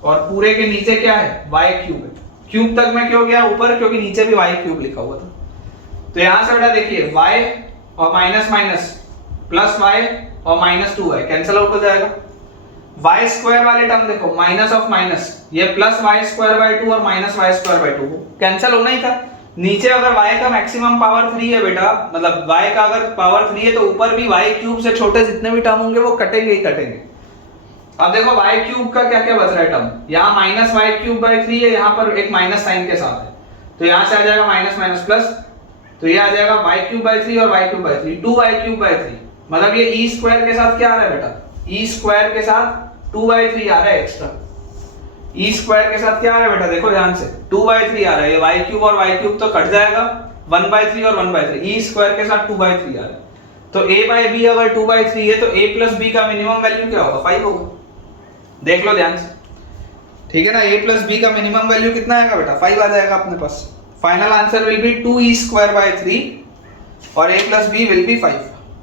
और पूरे के नीचे क्या है y क्यूब है। क्यूब तक में क्यों गया ऊपर, क्योंकि नीचे भी y क्यूब लिखा हुआ था। तो यहां से बेटा देखिए y और माइनस माइनस प्लस y और माइनस 2y कैंसिल आउट हो जाएगा। y स्क्वायर वाले टर्म देखो, माइनस ऑफ माइनस, ये प्लस y स्क्वायर बाय 2 और minus y square by 2 cancel होना ही था। नीचे अगर y का मैक्सिमम पावर 3 है बेटा, मतलब y का अगर पावर 3 है तो ऊपर भी y क्यूब से छोटे जितने भी टर्म होंगे वो कटेंगे ही कटेंगे। अब देखो y क्यूब का क्या क्या बच रहा है टर्म, यहाँ माइनस y क्यूब बाय 3 है, यहाँ पर एक माइनस साइन के साथ है, तो यहाँ से आ जाएगा माइनस माइनस प्लस, तो ये आ जाएगा y क्यूब बाय 3 और y cube by 3, 2y cube by 3, मतलब ये e स्क्वायर के साथ क्या आ रहा है बेटा, e स्क्वायर के साथ 2/3 आ रहा है एक्स्ट्रा, e स्क्वायर के साथ क्या आ रहा है बेटा, देखो ध्यान से 2/3 आ रहा है, ये y क्यूब और y क्यूब तो कट जाएगा, 1/3 और 1/3, e स्क्वायर के साथ 2/3 आ रहा है, तो a बाय b अगर 2/3 है तो a प्लस b का मिनिमम वैल्यू क्या होगा, 5 होगा, देख लो ध्यान से, ठीक है ना। a प्लस b का मिनिमम वैल्यू कितना आएगा बेटा, 5 आ जाएगा अपने पास। Final answer will be 2e square by 3 और a प्लस b विल बी 5,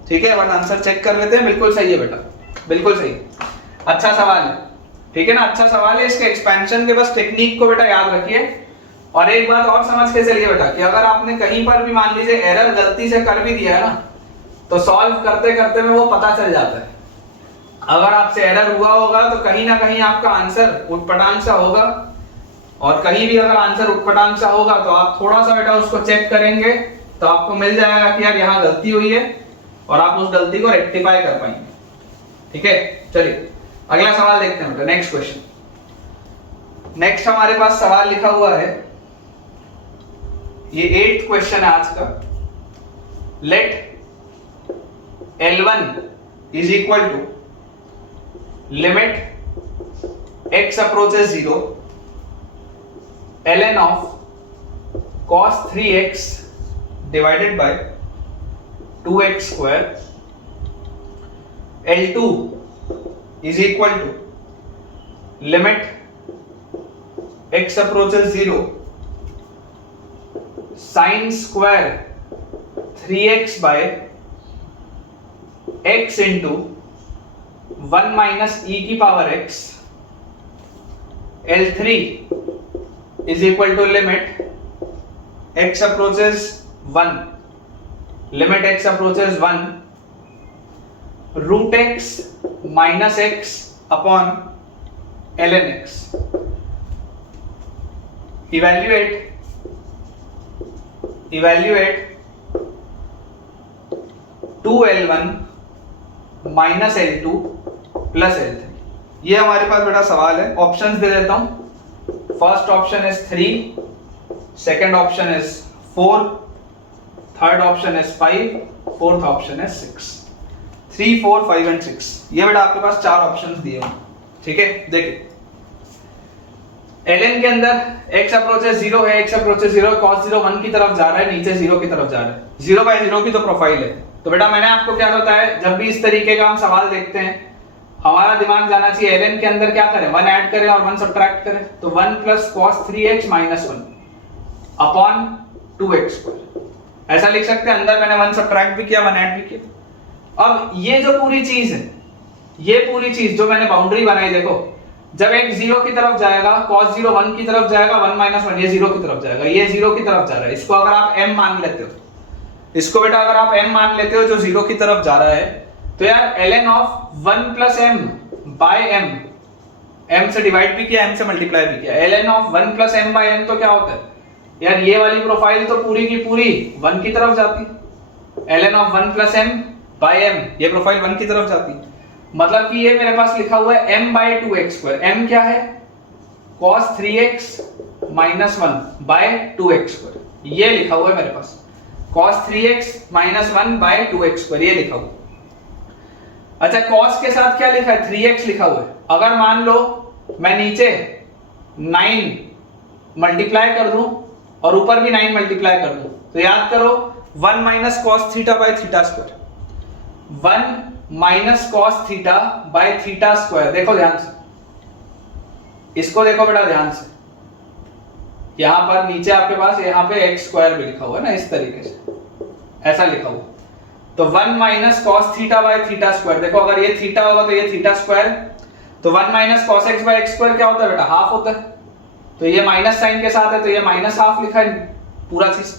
ठीक है। वन आंसर चेक कर लेते हैं, बिल्कुल सही है बेटा, बिल्कुल सही, अच्छा सवाल है, ठीक है ना, अच्छा सवाल है। इसके एक्सपेंशन के बस टेक्निक को बेटा याद रखिए, और एक बात और समझ के चलिए बेटा कि अगर आपने कहीं पर भी मान लीजिए एरर गलती से कर भी दिया है ना, तो सॉल्व करते करते में वो पता चल जाता है। अगर आपसे एरर हुआ होगा तो कहीं ना कहीं आपका आंसर उटपटांग सा होगा, और कहीं भी अगर आंसर उटपटांग सा होगा तो आप थोड़ा सा बेटा उसको चेक करेंगे तो आपको मिल जाएगा कि यार यहाँ गलती हुई है, और आप उस गलती को रेक्टिफाई कर पाएंगे, ठीक है। चलिए अगला सवाल देखते हैं बेटा, नेक्स्ट क्वेश्चन। नेक्स्ट हमारे पास सवाल लिखा हुआ है, ये 8th क्वेश्चन है आज का। Let L1 is equal to limit x approaches 0 ln of cos 3x divided by 2x square, L2 is equal to limit x approaches 0 sin square 3x by x into 1 minus e की power x, L3 is equal to limit x approaches 1, limit x approaches 1 root x minus x upon ln x. Evaluate 2l1 minus l2 plus l3. ये हमारे पास बेटा सवाल है, options दे देता हूं। First option is 3, second option is 4, third option is 5, fourth option is 6। 3, 4, 5 and 6, ये बेटा आपके पास 4 ऑप्शंस दिए हैं, ठीक है। देखिए ln के अंदर x अप्रोचेस 0 है, x अप्रोचेस 0, cos 0 1 की तरफ जा रहा है, नीचे 0 की तरफ जा रहा है, 0/0 की तो प्रोफाइल है। तो बेटा मैंने आपको क्या बताया, जब भी इस तरीके का हम सवाल देखते हैं हमारा दिमाग जाना चाहिए ln के अंदर क्या करें, 1 ऐड करें और 1 सब्ट्रैक्ट करें। तो 1 + cos 3x - 1 अपॉन 2x², ऐसा लिख सकते हैं। अंदर मैंने 1 सब्ट्रैक्ट भी किया, 1 ऐड भी किया। अब ये जो पूरी चीज है, ये पूरी चीज जो मैंने बाउंड्री बनाई, देखो जब x 0 की तरफ जाएगा, cos 0 1 की तरफ जाएगा, 1 - 1 ये 0 की तरफ जाएगा, ये 0 की तरफ जा रहा है। इसको अगर आप m मान लेते हो, इसको बेटा अगर आप m मान लेते हो जो 0 की तरफ जा रहा है, तो यार ln of 1 + m by m, m से डिवाइड भी किया, m से मल्टीप्लाई भी किया, ln of 1 + m by m तो क्या होता है यार, ये वाली प्रोफाइल तो पूरी की पूरी 1 की तरफ जाती है। ln of 1 + m by m, ये प्रोफाइल 1 की तरफ जाती है। मतलब कि ये मेरे पास लिखा हुआ है m/2x², m क्या है, cos 3x - 1 by 2x², ये लिखा हुआ है मेरे पास, cos 3x - 1 by 2x², ये लिखा हुआ। अच्छा cos के साथ क्या लिखा है, 3x लिखा हुआ है। अगर मान लो मैं नीचे 9 मल्टीप्लाई कर दूं और ऊपर भी 9 मल्टीप्लाई कर दूं, तो याद करो 1 - cos θ/θ², 1 - cos θ/θ²। देखो ध्यान से, इसको देखो बेटा ध्यान से, यहां पर नीचे आपके पास यहाँ पे x² भी लिखा हुआ है ना, इस तरीके से ऐसा लिखा हुआ। तो 1 - cos θ/θ², देखो अगर ये थीटा होगा तो ये θ², तो 1 - cos x/x² क्या होता है बेटा, हाफ होता है। तो ये माइनस साइन के साथ है, तो ये -½ लिखा है पूरा चीज।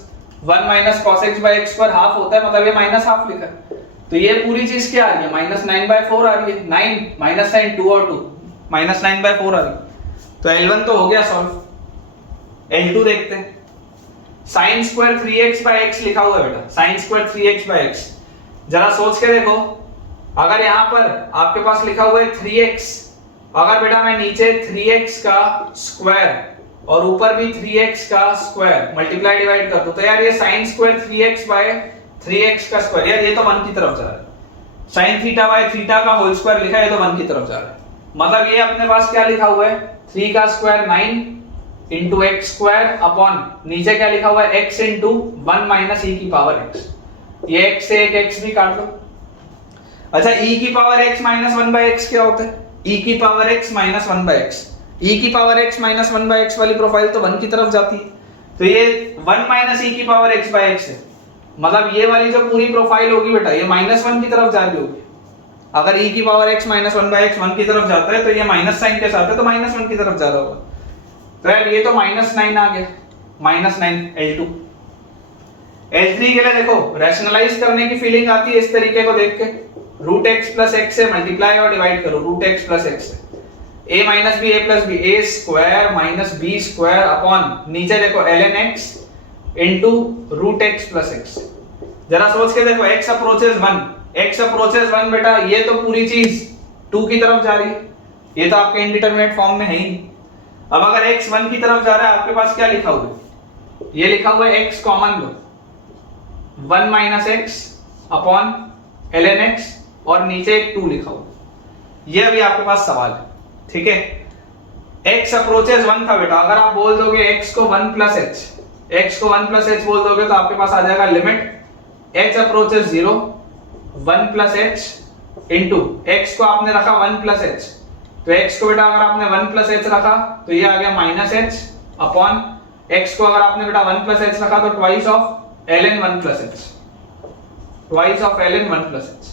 1 - cos x/x² हाफ होता है, मतलब ये -½ लिखा है। तो ये पूरी चीज क्या आ रही है, -9/4 आ रही है। 9 माइनस साइन 2 और 2 -9/4 आ रही है। तो L1 तो हो गया सॉल्व। L2 देखते हैं। sin² 3x/x लिखा हुआ है बेटा, sin² 3x/x। जरा सोच के देखो, अगर यहां पर आपके पास लिखा हुआ है 3x, अगर बेटा मैं नीचे 3x का स्क्वायर और ऊपर भी 3x का स्क्वायर मल्टीप्लाई डिवाइड कर दूं, तो यार ये sin² 3x/3x का स्क्वायर, यार ये तो 1 की तरफ जा रहा है। sin θ/θ का होल स्क्वायर लिखा है, ये तो 1 की तरफ जा रहा है। मतलब ये अपने पास क्या लिखा हुआ है, 3 का स्क्वायर 9 इंटू x² अपॉन नीचे क्या लिखा हुआ है, x इंटू 1 - e⁻x। ये x से एक x भी काट लो। अच्छा e⁻x - 1/x क्या होता है, e⁻x - 1/x, e⁻x - 1/x वाली प्रोफाइल तो 1 की तरफ जाती है। तो ये 1 - e⁻x/x है, मतलब ये वाली जो पूरी प्रोफाइल होगी बेटा, ये -1 की तरफ जा रही होगी। अगर e⁻x - 1/x 1 की तरफ जाता है, तो ये माइनस साइन के साथ है, तो -1 की तरफ जा रहा होगा। तो यार ये तो -9 आ गया, -9 L2। L3 के लिए देखो, रैशनलाइज करने की फीलिंग आती है इस तरीके को देख के, √x + x से मल्टीप्लाई और डिवाइड करो, √x + x से, a - b a + b, a² - b² upon नीचे देखो ln x into √x + x। जरा सोच के देखो, x अप्रोचेस 1, x अप्रोचेस 1 बेटा, ये तो पूरी चीज 2 की तरफ जा रही है, ये तो आपके इंडिटरमिनेट फॉर्म में है ही। अब अगर x 1 की तरफ जा रहा है, आपके पास क्या लिखा हुआ है, ये लिखा हुआ है x कॉमन लो, 1 - x अपॉन ln x और नीचे एक 2 लिखा हुआ, ये अभी आपके पास सवाल है, ठीक है। x अप्रोचेस 1 था बेटा, अगर आप बोल दोगे x को 1 + h, x को 1 + h बोल दोगे, तो आपके पास आ जाएगा limit h approaches 0 1 + h into x को आपने रखा 1 + h, तो x को बेटा अगर आपने 1 + h रखा तो ये आ गया -h अपॉन x को अगर आपने बेटा 1 + h रखा तो twice of ln 1 + h, twice of ln 1 + h।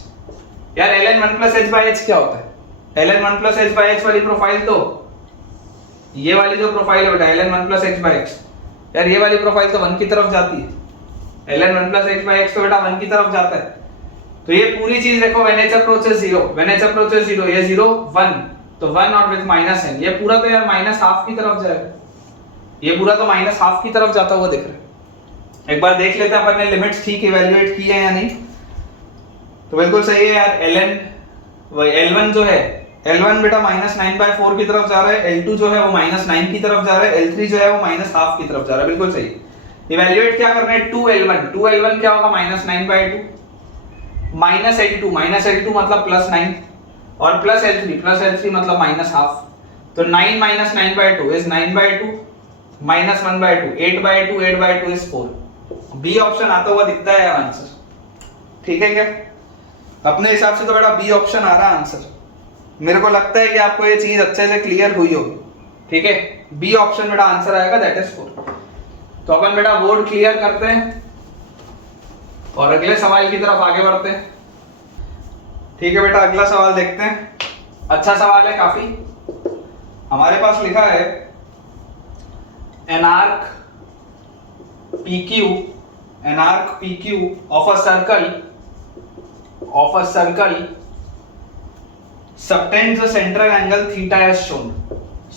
यार ln 1 + h/h क्या होता है, ln 1 + h/h वाली प्रोफाइल, तो ये वाली जो प्रोफाइल है बेटा ln 1 + h/x, यार ये वाली प्रोफाइल तो 1 की तरफ जाती है। ln 1 + h/x तो बेटा 1 की तरफ जाता है। तो ये पूरी चीज देखो, when h approaches 0, when h approaches 0, ये 0 1, तो 1 और विद -n, ये पूरा तो यार -½ की तरफ जाएगा, ये पूरा तो -½ की तरफ जाता हुआ दिख रहा है। एक बार देख लेते हैं अपन ने लिमिट्स ठीक इवैल्यूएट की है या नहीं। तो बिल्कुल सही है यार, L1 जो है, L1 बेटा -9/4 की तरफ जा रहा है, L2 जो है वो -9 की तरफ जा रहा है, L3 जो है वो -½ की तरफ जा रहा है, बिल्कुल सही। इवैल्यूएट क्या करना है, 2L1, 2L1 क्या होगा, -9/2 -L2 मतलब +9 और +L3 मतलब -½ तो 9 minus 9/2 is 9/2 minus 1/2 8/2 8/2 is 4। B option आता हुआ दिखता है आंसर, ठीक है क्या? अपने हिसाब से तो बेटा बी ऑप्शन आ रहा है आंसर। मेरे को लगता है कि आपको ये चीज अच्छे से क्लियर हुई होगी, ठीक है? बी ऑप्शन बेटा आंसर आएगा, दैट इज 4। तो अपन बेटा बोर्ड क्लियर करते हैं और अगले सवाल की तरफ आगे बढ़ते हैं, ठीक है बेटा? अगला सवाल देखते हैं। अच्छा सवाल है काफी। हमारे पास लिखा है an arc PQ of a circle subtends the central angle theta as shown.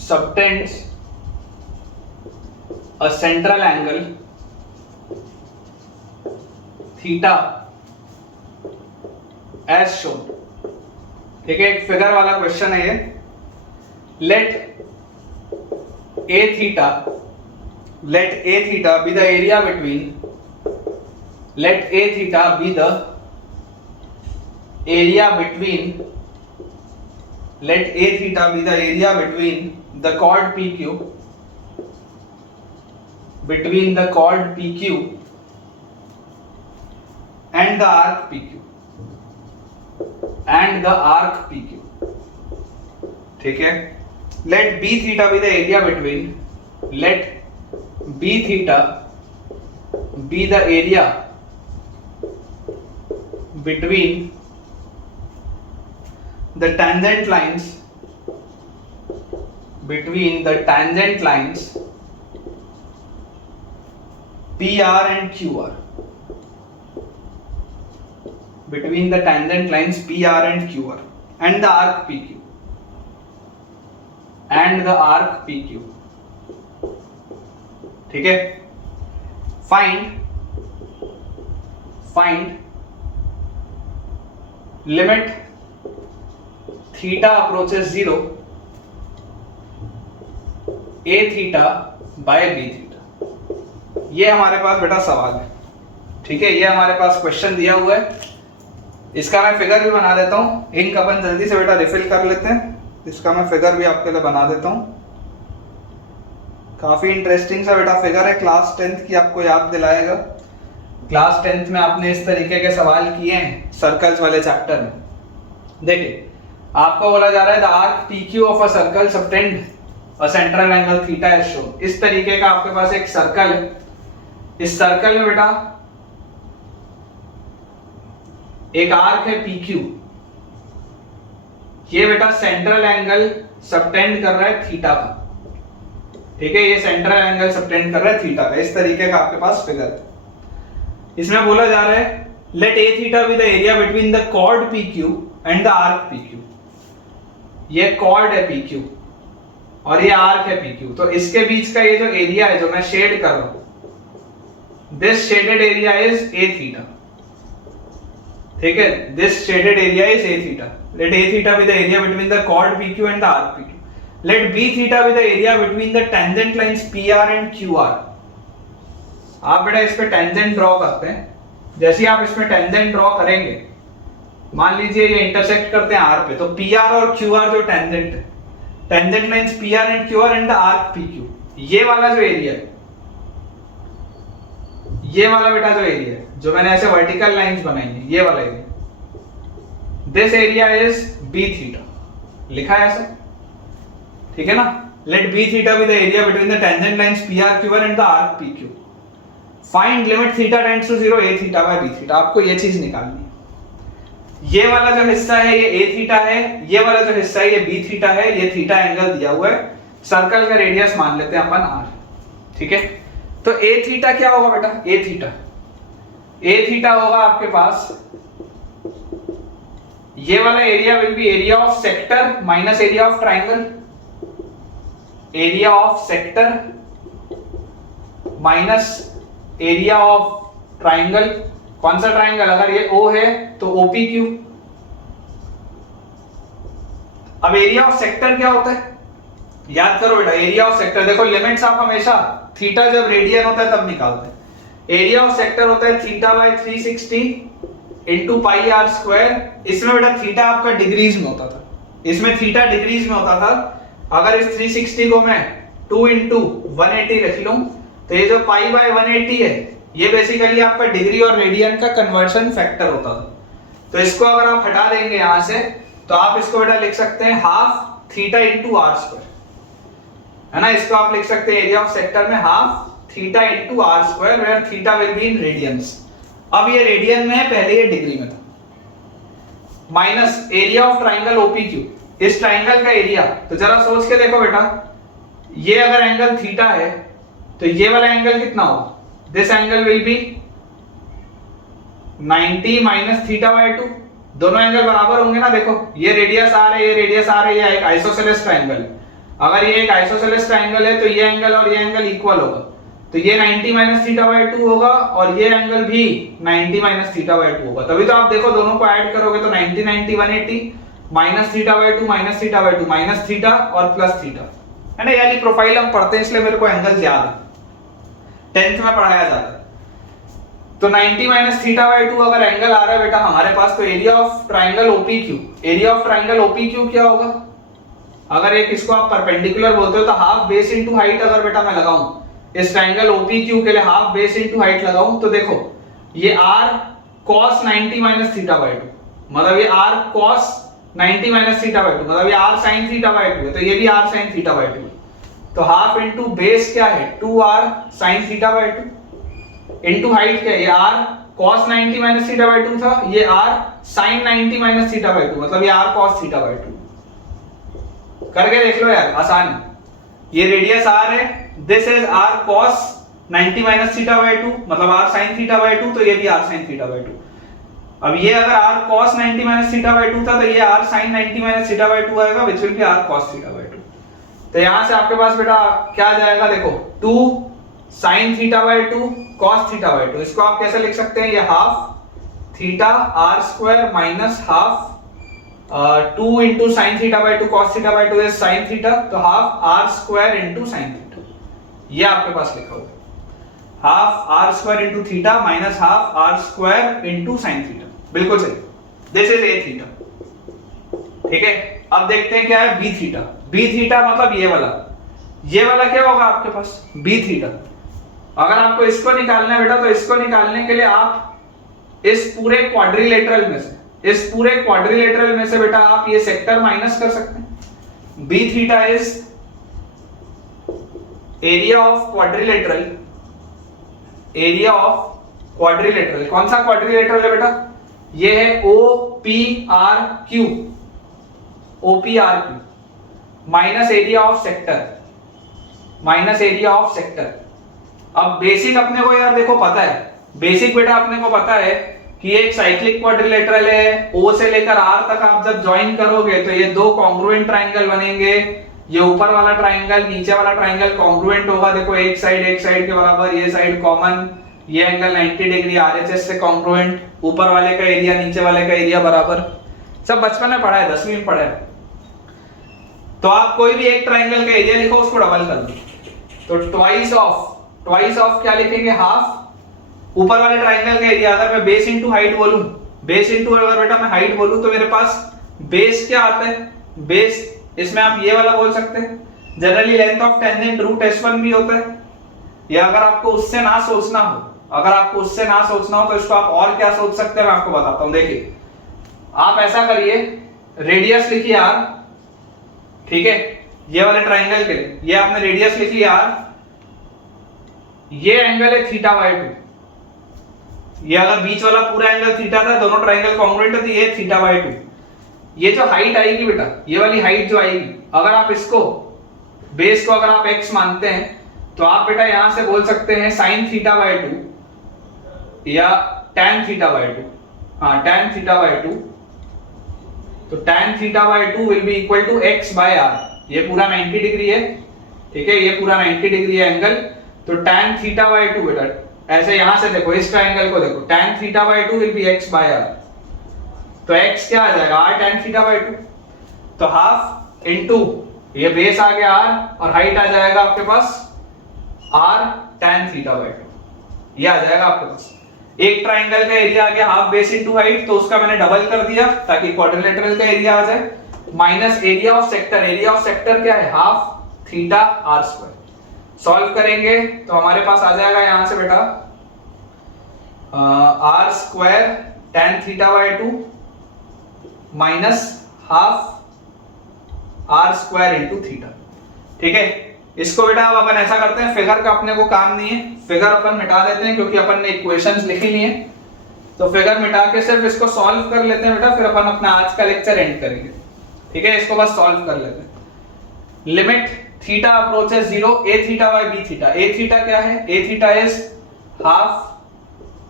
Subtends a central angle theta as shown। ठीक है, एक फिगर वाला क्वेश्चन है ये। Let a theta be the area between the chord PQ and the arc PQ, ठीक है? Let B theta be the area between the tangent lines PR and QR, and the arc PQ, ठीक है? Find limit theta approaches 0 a theta by b theta। ये हमारे पास बेटा सवाल है, ठीक है? ये हमारे पास क्वेश्चन दिया हुआ है। इसका मैं फिगर भी बना देता हूं। इंक अपन जल्दी से बेटा रिफिल कर लेते हैं। इसका मैं फिगर भी आपके लिए बना देता हूं। काफी इंटरेस्टिंग सा बेटा फिगर है, क्लास 10th की आपको याद दिलाएगा। क्लास 10th में आपने इस तरीके के सवाल किए हैं सर्कल्स वाले चैप्टर में। देखिए, आपको बोला जा रहा है the arc PQ of a circle subtend a central angle theta as shown. इस तरीके का आपके पास एक सर्कल है। इस सर्कल में बेटा एक आर्क है PQ, ये बेटा सेंट्रल एंगल सबटेंड कर रहा है थीटा का, ठीक है? ये सेंट्रल एंगल सबटेंड कर रहा है थीटा का। इस तरीके का आपके पास फिगर है। इसमें बोला जा रहा है let a theta be the area between the chord PQ and the arc PQ। ये कॉर्ड है PQ और ये आर्क है PQ, तो इसके बीच का ये जो एरिया है जो मैं शेड कर रहा हूं, this shaded area is a theta, ठीक है? This shaded area is a theta. Let a theta be the area between the chord PQ and the arc PQ। Let B theta be the area between the tangent lines PR and QR। आप बेटा इस पे tangent draw करते हैं। जैसे ही आप इसमें tangent draw करेंगे, मान लीजिए ये इंटरसेक्ट करते हैं R पे, तो PR और QR जो टेंजेंट है, tangent lines PR and QR and the arc PQ, ये वाला जो एरिया है, ये वाला बेटा जो एरिया है, जो मैंने ऐसे वर्टिकल लाइंस बनाई है, ये वाला area, this area is B theta, लिखा है ऐसे, ठीक है ना? Let B theta be the area between the tangent lines PR QR and the arc PQ। Find limit theta tends to 0 a theta by b theta. आपको ये चीज निकालनी है। ये वाला जो हिस्सा है ये a थीटा है, ये वाला जो हिस्सा है ये b थीटा है, ये थीटा एंगल दिया हुआ है। सर्कल का रेडियस मान लेते हैं अपन r, ठीक है? तो a थीटा क्या होगा बेटा? a थीटा होगा आपके पास, ये वाला area will be area of sector minus area of triangle, area of sector minus area of triangle. कौन सा ट्राइंगल? अगर ये O है तो OPQ। अब एरिया ऑफ सेक्टर क्या होता है? याद करो बेटा, एरिया ऑफ सेक्टर देखो, लिमिट्स आप हमेशा थीटा जब रेडियन होता है तब निकालते हैं। एरिया ऑफ सेक्टर होता है theta by 360 into pi r square. इसमें बेटा थीटा आपका डिग्रीज में होता था, इसमें थीटा डिग्रीज में होता था। अगर इस 360 को मैं 2 इंटू 180 रख लूं तो ये जो पाई बाय 180 है ये बेसिकली आपका डिग्री और रेडियन का कन्वर्शन फैक्टर होता था। तो इसको अगर आप हटा देंगे यहां से तो आप इसको बेटा लिख सकते हैं half theta into r square, है ना। इसको आप लिख सकते हैं एरिया ऑफ सेक्टर में half theta into r square, where theta will be in radians. अब ये रेडियन में है, पहले ये डिग्री में था। Minus area of triangle OPQ, इस ट्राइंगल का एरिया। तो जरा सोच के देखो बेटा, ये अगर एंगल थीटा है तो ये वाला एंगल कितना होगा? This angle will be 90 minus theta by 2। दोनों एंगल बराबर होंगे ना। देखो ये रेडियस आर है, ये रेडियस आर है, ये एक आइसोसेलेस ट्राइंगल है। अगर ये एक आइसोसेलेस ट्राइंगल है तो ये एंगल और ये एंगल इक्वल होगा, तो ये 90 माइनस थीटा बाय 2 होगा और ये एंगल भी 90 माइनस थीटा बाय 2 होगा। तभी तो आप देखो दोनों को ऐड करोगे तो 90 90 180 minus theta by 2 minus theta by 2 minus theta और प्लस थीटा, है ना। यानी प्रोफाइल हम पढ़ते हैं इसलिए मेरे को एंगल याद है, 10th में पढ़ाया जाता है। तो 90 माइनस थीटा बाय 2 अगर एंगल आ रहा है बेटा हमारे पास, तो area of triangle OPQ, area of triangle OPQ क्या होगा? अगर एक इसको आप परपेंडिकुलर बोलते हो तो हाफ बेस इनटू हाइट। अगर बेटा मैं लगाऊं इस ट्राइंगल ओपीक्यू के लिए हाफ बेस इनटू हाइट लगाऊं तो देखो ये r cos 90 minus theta by 2, मतलब ये r cos 90 minus theta by 2, मतलब ये r sin थीटा बाय 2 है, तो ये भी r sin थीटा बाय 2 है। तो हाफ इनटू बेस क्या है? 2r sin theta by 2 into height क्या है? ये r cos 90 minus theta by 2 था, ये r sin 90 minus theta by 2, मतलब ये r cos थीटा बाय 2। करके देख लो यार, आसान है। ये रेडियस r है, this is r cos 90 minus theta by 2, मतलब r sin थीटा बाय 2, तो ये भी r sin थीटा बाय 2। अब ये अगर r cos 90 minus theta by 2 था तो ये r sin 90 minus theta by 2 आएगा, which will be r cos theta by 2। तो यहां से आपके पास बेटा क्या आ जाएगा? देखो 2 sin theta by 2 cos theta by 2, इसको आप कैसे लिख सकते हैं? ये half theta r square minus half 2 into sin theta by 2 cos theta by 2 is sin theta, तो half r square into sin theta, ये आपके पास लिखा हुआ है। Half r square into theta minus half r square into sin theta, बिल्कुल सही। This is a theta, ठीक है। अब देखते हैं क्या है b थीटा। b थीटा मतलब ये वाला क्या होगा आपके पास? b theta. अगर आपको इसको निकालना है बेटा तो इसको निकालने के लिए आप इस पूरे क्वाड्रिलेटरल में से बेटा आप ये सेक्टर माइनस कर सकते हैं। b theta is area of quadrilateral, कौन सा क्वाड्रिलेटरल है बेटा? ये है OPRQ minus area of sector. अब बेसिक अपने को यार देखो पता है, बेसिक बेटा अपने को पता है कि ये एक साइक्लिक क्वाड्रिलेटरल है। O से लेकर R तक आप जब ज्वाइन करोगे तो ये दो कॉन्ग्रुएंट ट्राइंगल बनेंगे। ये ऊपर वाला ट्राइंगल नीचे वाला ट्राइंगल कॉन्ग्रुएंट होगा। देखो एक साइड के बराबर, ये साइड कॉमन, ये एंगल 90 डिग्री RHS से कॉन्ग्रुएंट, ऊपर वाले का एरिया नीचे वाले का एरिया बराबर। सब बचपन में पढ़ा है, 10वीं में पढ़ा है। तो आप कोई भी एक ट्राइंगल का एरिया लिखो, उसको डबल कर दो, तो ट्वाइस ऑफ क्या लिखेंगे? हाफ ऊपर वाले ट्राइंगल का एरिया। अगर मैं बेस इनटू हाइट बोलूं, अगर बेटा मैं हाइट बोलूं तो मेरे पास बेस क्या आता है? बेस, इसमें आप ये वाला बोल सकते हैं। Generally length of tangent root S1 भी होता है। या अगर आपको उससे ना सोचना हो, तो इसको आप और क्या सोच सकते हैं मैं आपको बताता हूं। देखिए आप ऐसा करिए, रेडियस लिखिए r, ठीक है, ये वाले ट्राइंगल के लिए ये आपने रेडियस लिख लिया r, ये एंगल है थीटा बाय 2। ये अगर बीच वाला पूरा एंगल थीटा था, दोनों ट्राइंगल कॉन्ग्रुएंट है, तो ये थीटा बाय 2। ये जो हाइट आएगी बेटा, ये वाली हाइट जो आएगी, अगर आप इसको बेस को अगर आप x मानते हैं तो आप बेटा यहां से बोल सकते हैं sin थीटा बाय 2 या tan थीटा बाय 2। हाँ, tan थीटा बाय 2, तो tan theta by 2 will be equal to x by r। ये पूरा 90 डिग्री है, ठीक है, ये पूरा 90 डिग्री है एंगल। तो tan थीटा बाय 2 बेटा ऐसे यहां से देखो, इस ट्रायंगल को देखो, tan theta by 2 will be x by r। तो x क्या आ जाएगा? r tan theta by 2। तो हाफ इनटू ये बेस आ गया r और हाइट आ जाएगा आपके पास r tan थीटा बाय 2। ये आ जाएगा आपके पास। एक ट्राइंगल का एरिया आ गया हाफ बेस इनटू हाइट, तो उसका मैंने डबल कर दिया ताकि क्वाड्रिलेटरल का एरिया आ जाए। Minus area of sector, area of sector क्या है half theta r square. Solve करेंगे तो हमारे पास आ जाएगा यहां से बेटा r square tan theta by 2 minus half r square into theta. ठीक है, इसको बेटा अब अपन ऐसा करते हैं, फिगर का अपने को काम नहीं है, फिगर अपन मिटा देते हैं क्योंकि अपन ने इक्वेशंस लिखी ली है, तो फिगर मिटा के सिर्फ इसको सॉल्व कर लेते हैं बेटा, फिर अपन अपना आज का लेक्चर एंड करेंगे। ठीक है, इसको बस सॉल्व कर लेते हैं। Limit theta approaches 0 A theta by B theta. A theta क्या है, A theta is half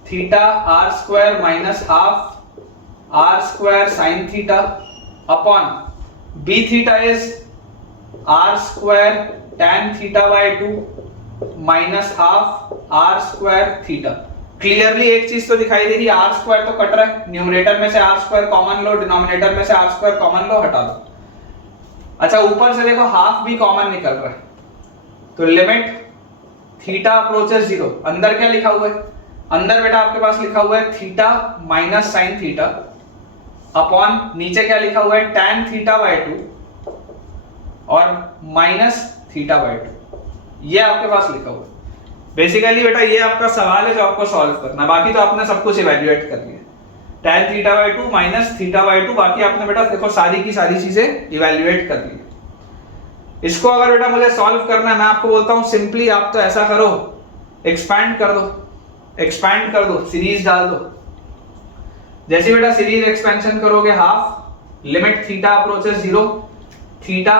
theta r square minus half r square sine theta upon B theta is r square tan theta by 2 minus half r square theta. Clearly एक चीज तो दिखाई दे रही है, are square तो cut रहा है, numerator में से आर स्क्वायर कॉमन लो, डिनोमिनेटर में से आर स्क्वायर कॉमन लो, हटा दो। अच्छा, ऊपर से देखो हाफ भी कॉमन निकल रहा है, तो लिमिट थीटा अप्रोचेस 0, अंदर क्या लिखा हुआ है, अंदर बेटा आपके पास लिखा हुआ है theta minus sign theta upon नीचे क्या लिखा हुआ है tan थीटा बाय 2 और माइनस थीटा बाय 2, ये आपके पास लिखा हुआ है। बेसिकली बेटा ये आपका सवाल है जो आपको सॉल्व करना, बाकी तो आपने सब कुछ इवैल्यूएट कर लिया, tan theta by 2 minus theta by 2, बाकी आपने बेटा देखो सारी की सारी चीजें इवैल्यूएट कर ली। इसको अगर बेटा मुझे सॉल्व करना है, मैं आपको बोलता हूं सिंपली आप तो ऐसा करो, एक्सपैंड कर दो, एक्सपैंड कर दो, सीरीज डाल दो। जैसे बेटा सीरीज एक्सपेंशन करोगे half limit theta approaches 0 theta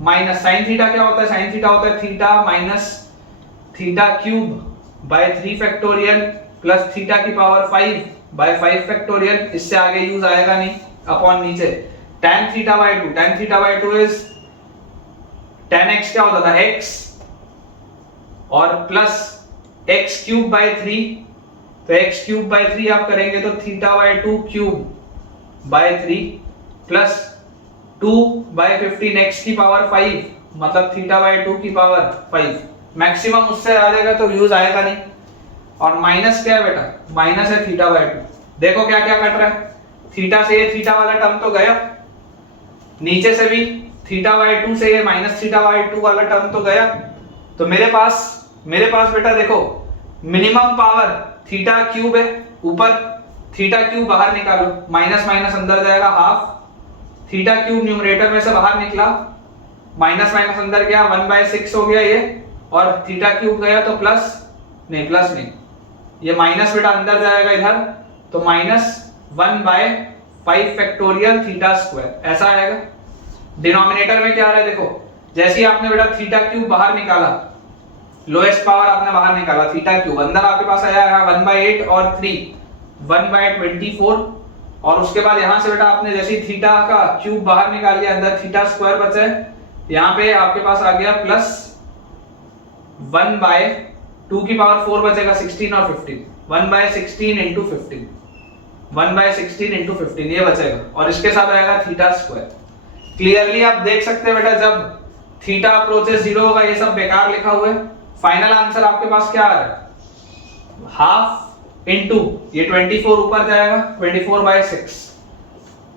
minus sine theta क्या होता है, साइन थीटा होता है theta minus theta cube by 3 factorial plus theta की पावर 5 बाय 5 फैक्टोरियल, इससे आगे यूज आएगा नहीं, अपॉन नीचे tan theta by 2, tan theta by 2 is tan x क्या होता था x और प्लस x क्यूब बाय 3, तो x क्यूब बाय 3 आप करेंगे तो theta by 2 cube by 3 plus 2 by 15 x की पावर 5 मतलब थीटा बाय 2 की पावर 5, मैक्सिमम उससे आ जाएगा तो यूज आएगा नहीं। और माइनस क्या है बेटा, माइनस है थीटा बाय 2। देखो क्या क्या कट रहा है, थीटा से ये थीटा वाला टर्म तो गया, नीचे से भी थीटा बाय 2 से ये माइनस थीटा बाय 2 वाला टर्म तो गया, तो मेरे पास बेटा देखो मिनिमम पावर थीटा क्यूब है, ऊपर थीटा क्यूब बाहर निकालो, माइनस माइनस अंदर जाएगा हाफ थीटा क्यूब न्यूमरेटर में से बाहर निकला, माइनस माइनस अंदर गया 1/6 हो गया ये, और थीटा क्यूब गया तो प्लस नहीं, ये माइनस बेटा अंदर जाएगा इधर, तो माइनस 1/5 फैक्टोरियल थीटा स्क्वायर, ऐसा आएगा। डिनोमिनेटर में क्या आ रहा है देखो, जैसे ही आपने बेटा थीटा क्यूब बाहर निकाला, लोएस्ट पावर आपने बाहर निकाला थीटा क्यूब, अंदर आपके पास आया 1/8 और 3 1/24, और उसके बाद यहां से बेटा आपने जैसे ही थीटा का क्यूब बाहर निकाल लिया, अंदर थीटा स्क्वायर बचा है, यहाँ पे आपके पास आ गया प्लस 1/2 की पावर 4 बचेगा 16 और 15, 1/16 इंटू 15, 1/16 इंटू 15 ये बचेगा, और इसके साथ आएगा थीटा स्क्वायर। क्लियरली आप देख सकते हैं बेटा जब थीटा अप्रोचेस 0 होगा ये सब बेकार लिखा हुआ है। फाइनल आंसर आपके पास क्या आ रहा है, हाफ इंटू ये 24 ऊपर जाएगा 24/6,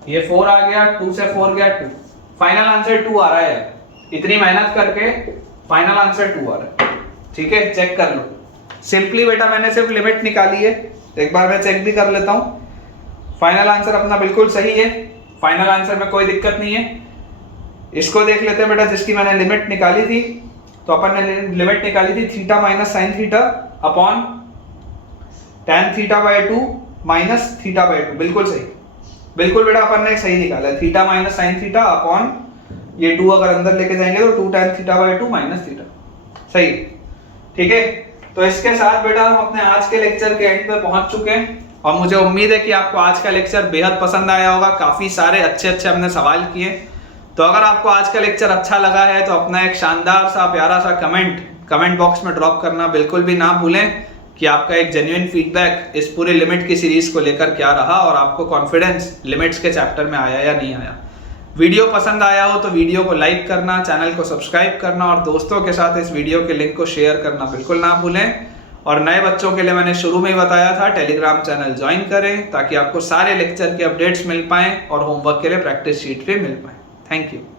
ये 4 आ गया, 2 से 4 गया 2, फाइनल आंसर 2 आ रहा है। इतनी मेहनत करके फाइनल आंसर 2 आ रहा है। ठीक है, चेक कर लो, सिंपली बेटा मैंने सिर्फ लिमिट निकाली है, एक बार मैं चेक भी कर लेता हूं। फाइनल आंसर अपना बिल्कुल सही है, फाइनल आंसर में कोई दिक्कत नहीं है। इसको देख लेते हैं बेटा, जिसकी मैंने लिमिट निकाली थी, तो अपन ने लिमिट निकाली थी theta minus sign theta upon tan theta by 2 minus theta by 2, बिल्कुल सही, बिल्कुल बेटा अपन ने सही निकाला है, theta minus sign theta upon ये 2 अगर अंदर लेके जाएंगे तो 2 tan theta by 2 minus theta, सही। ठीक है, तो इसके साथ बेटा हम अपने आज के लेक्चर के एंड पे पहुंच चुके हैं, और मुझे उम्मीद है कि आपको आज का लेक्चर बेहद पसंद आया होगा। काफी सारे अच्छे हमने सवाल किए, तो अगर आपको आज का लेक्चर अच्छा लगा है तो अपना एक शानदार सा प्यारा सा कमेंट बॉक्स में ड्रॉप करना बिल्कुल भी ना भूलें कि आपका एक जेन्युइन फीडबैक इस पूरे लिमिट की सीरीज को लेकर क्या रहा, और आपको कॉन्फिडेंस लिमिट्स के चैप्टर में आया या नहीं आया। वीडियो पसंद आया हो तो वीडियो को लाइक करना, चैनल को सब्सक्राइब करना, और दोस्तों के साथ इस वीडियो के लिंक को शेयर करना बिल्कुल ना भूलें। और नए बच्चों के लिए मैंने शुरू में ही बताया था, टेलीग्राम चैनल ज्वाइन करें ताकि आपको सारे लेक्चर के अपडेट्स मिल पाएं और होमवर्क के लिए प्रैक्टिस शीट भी मिल पाए। Thank you.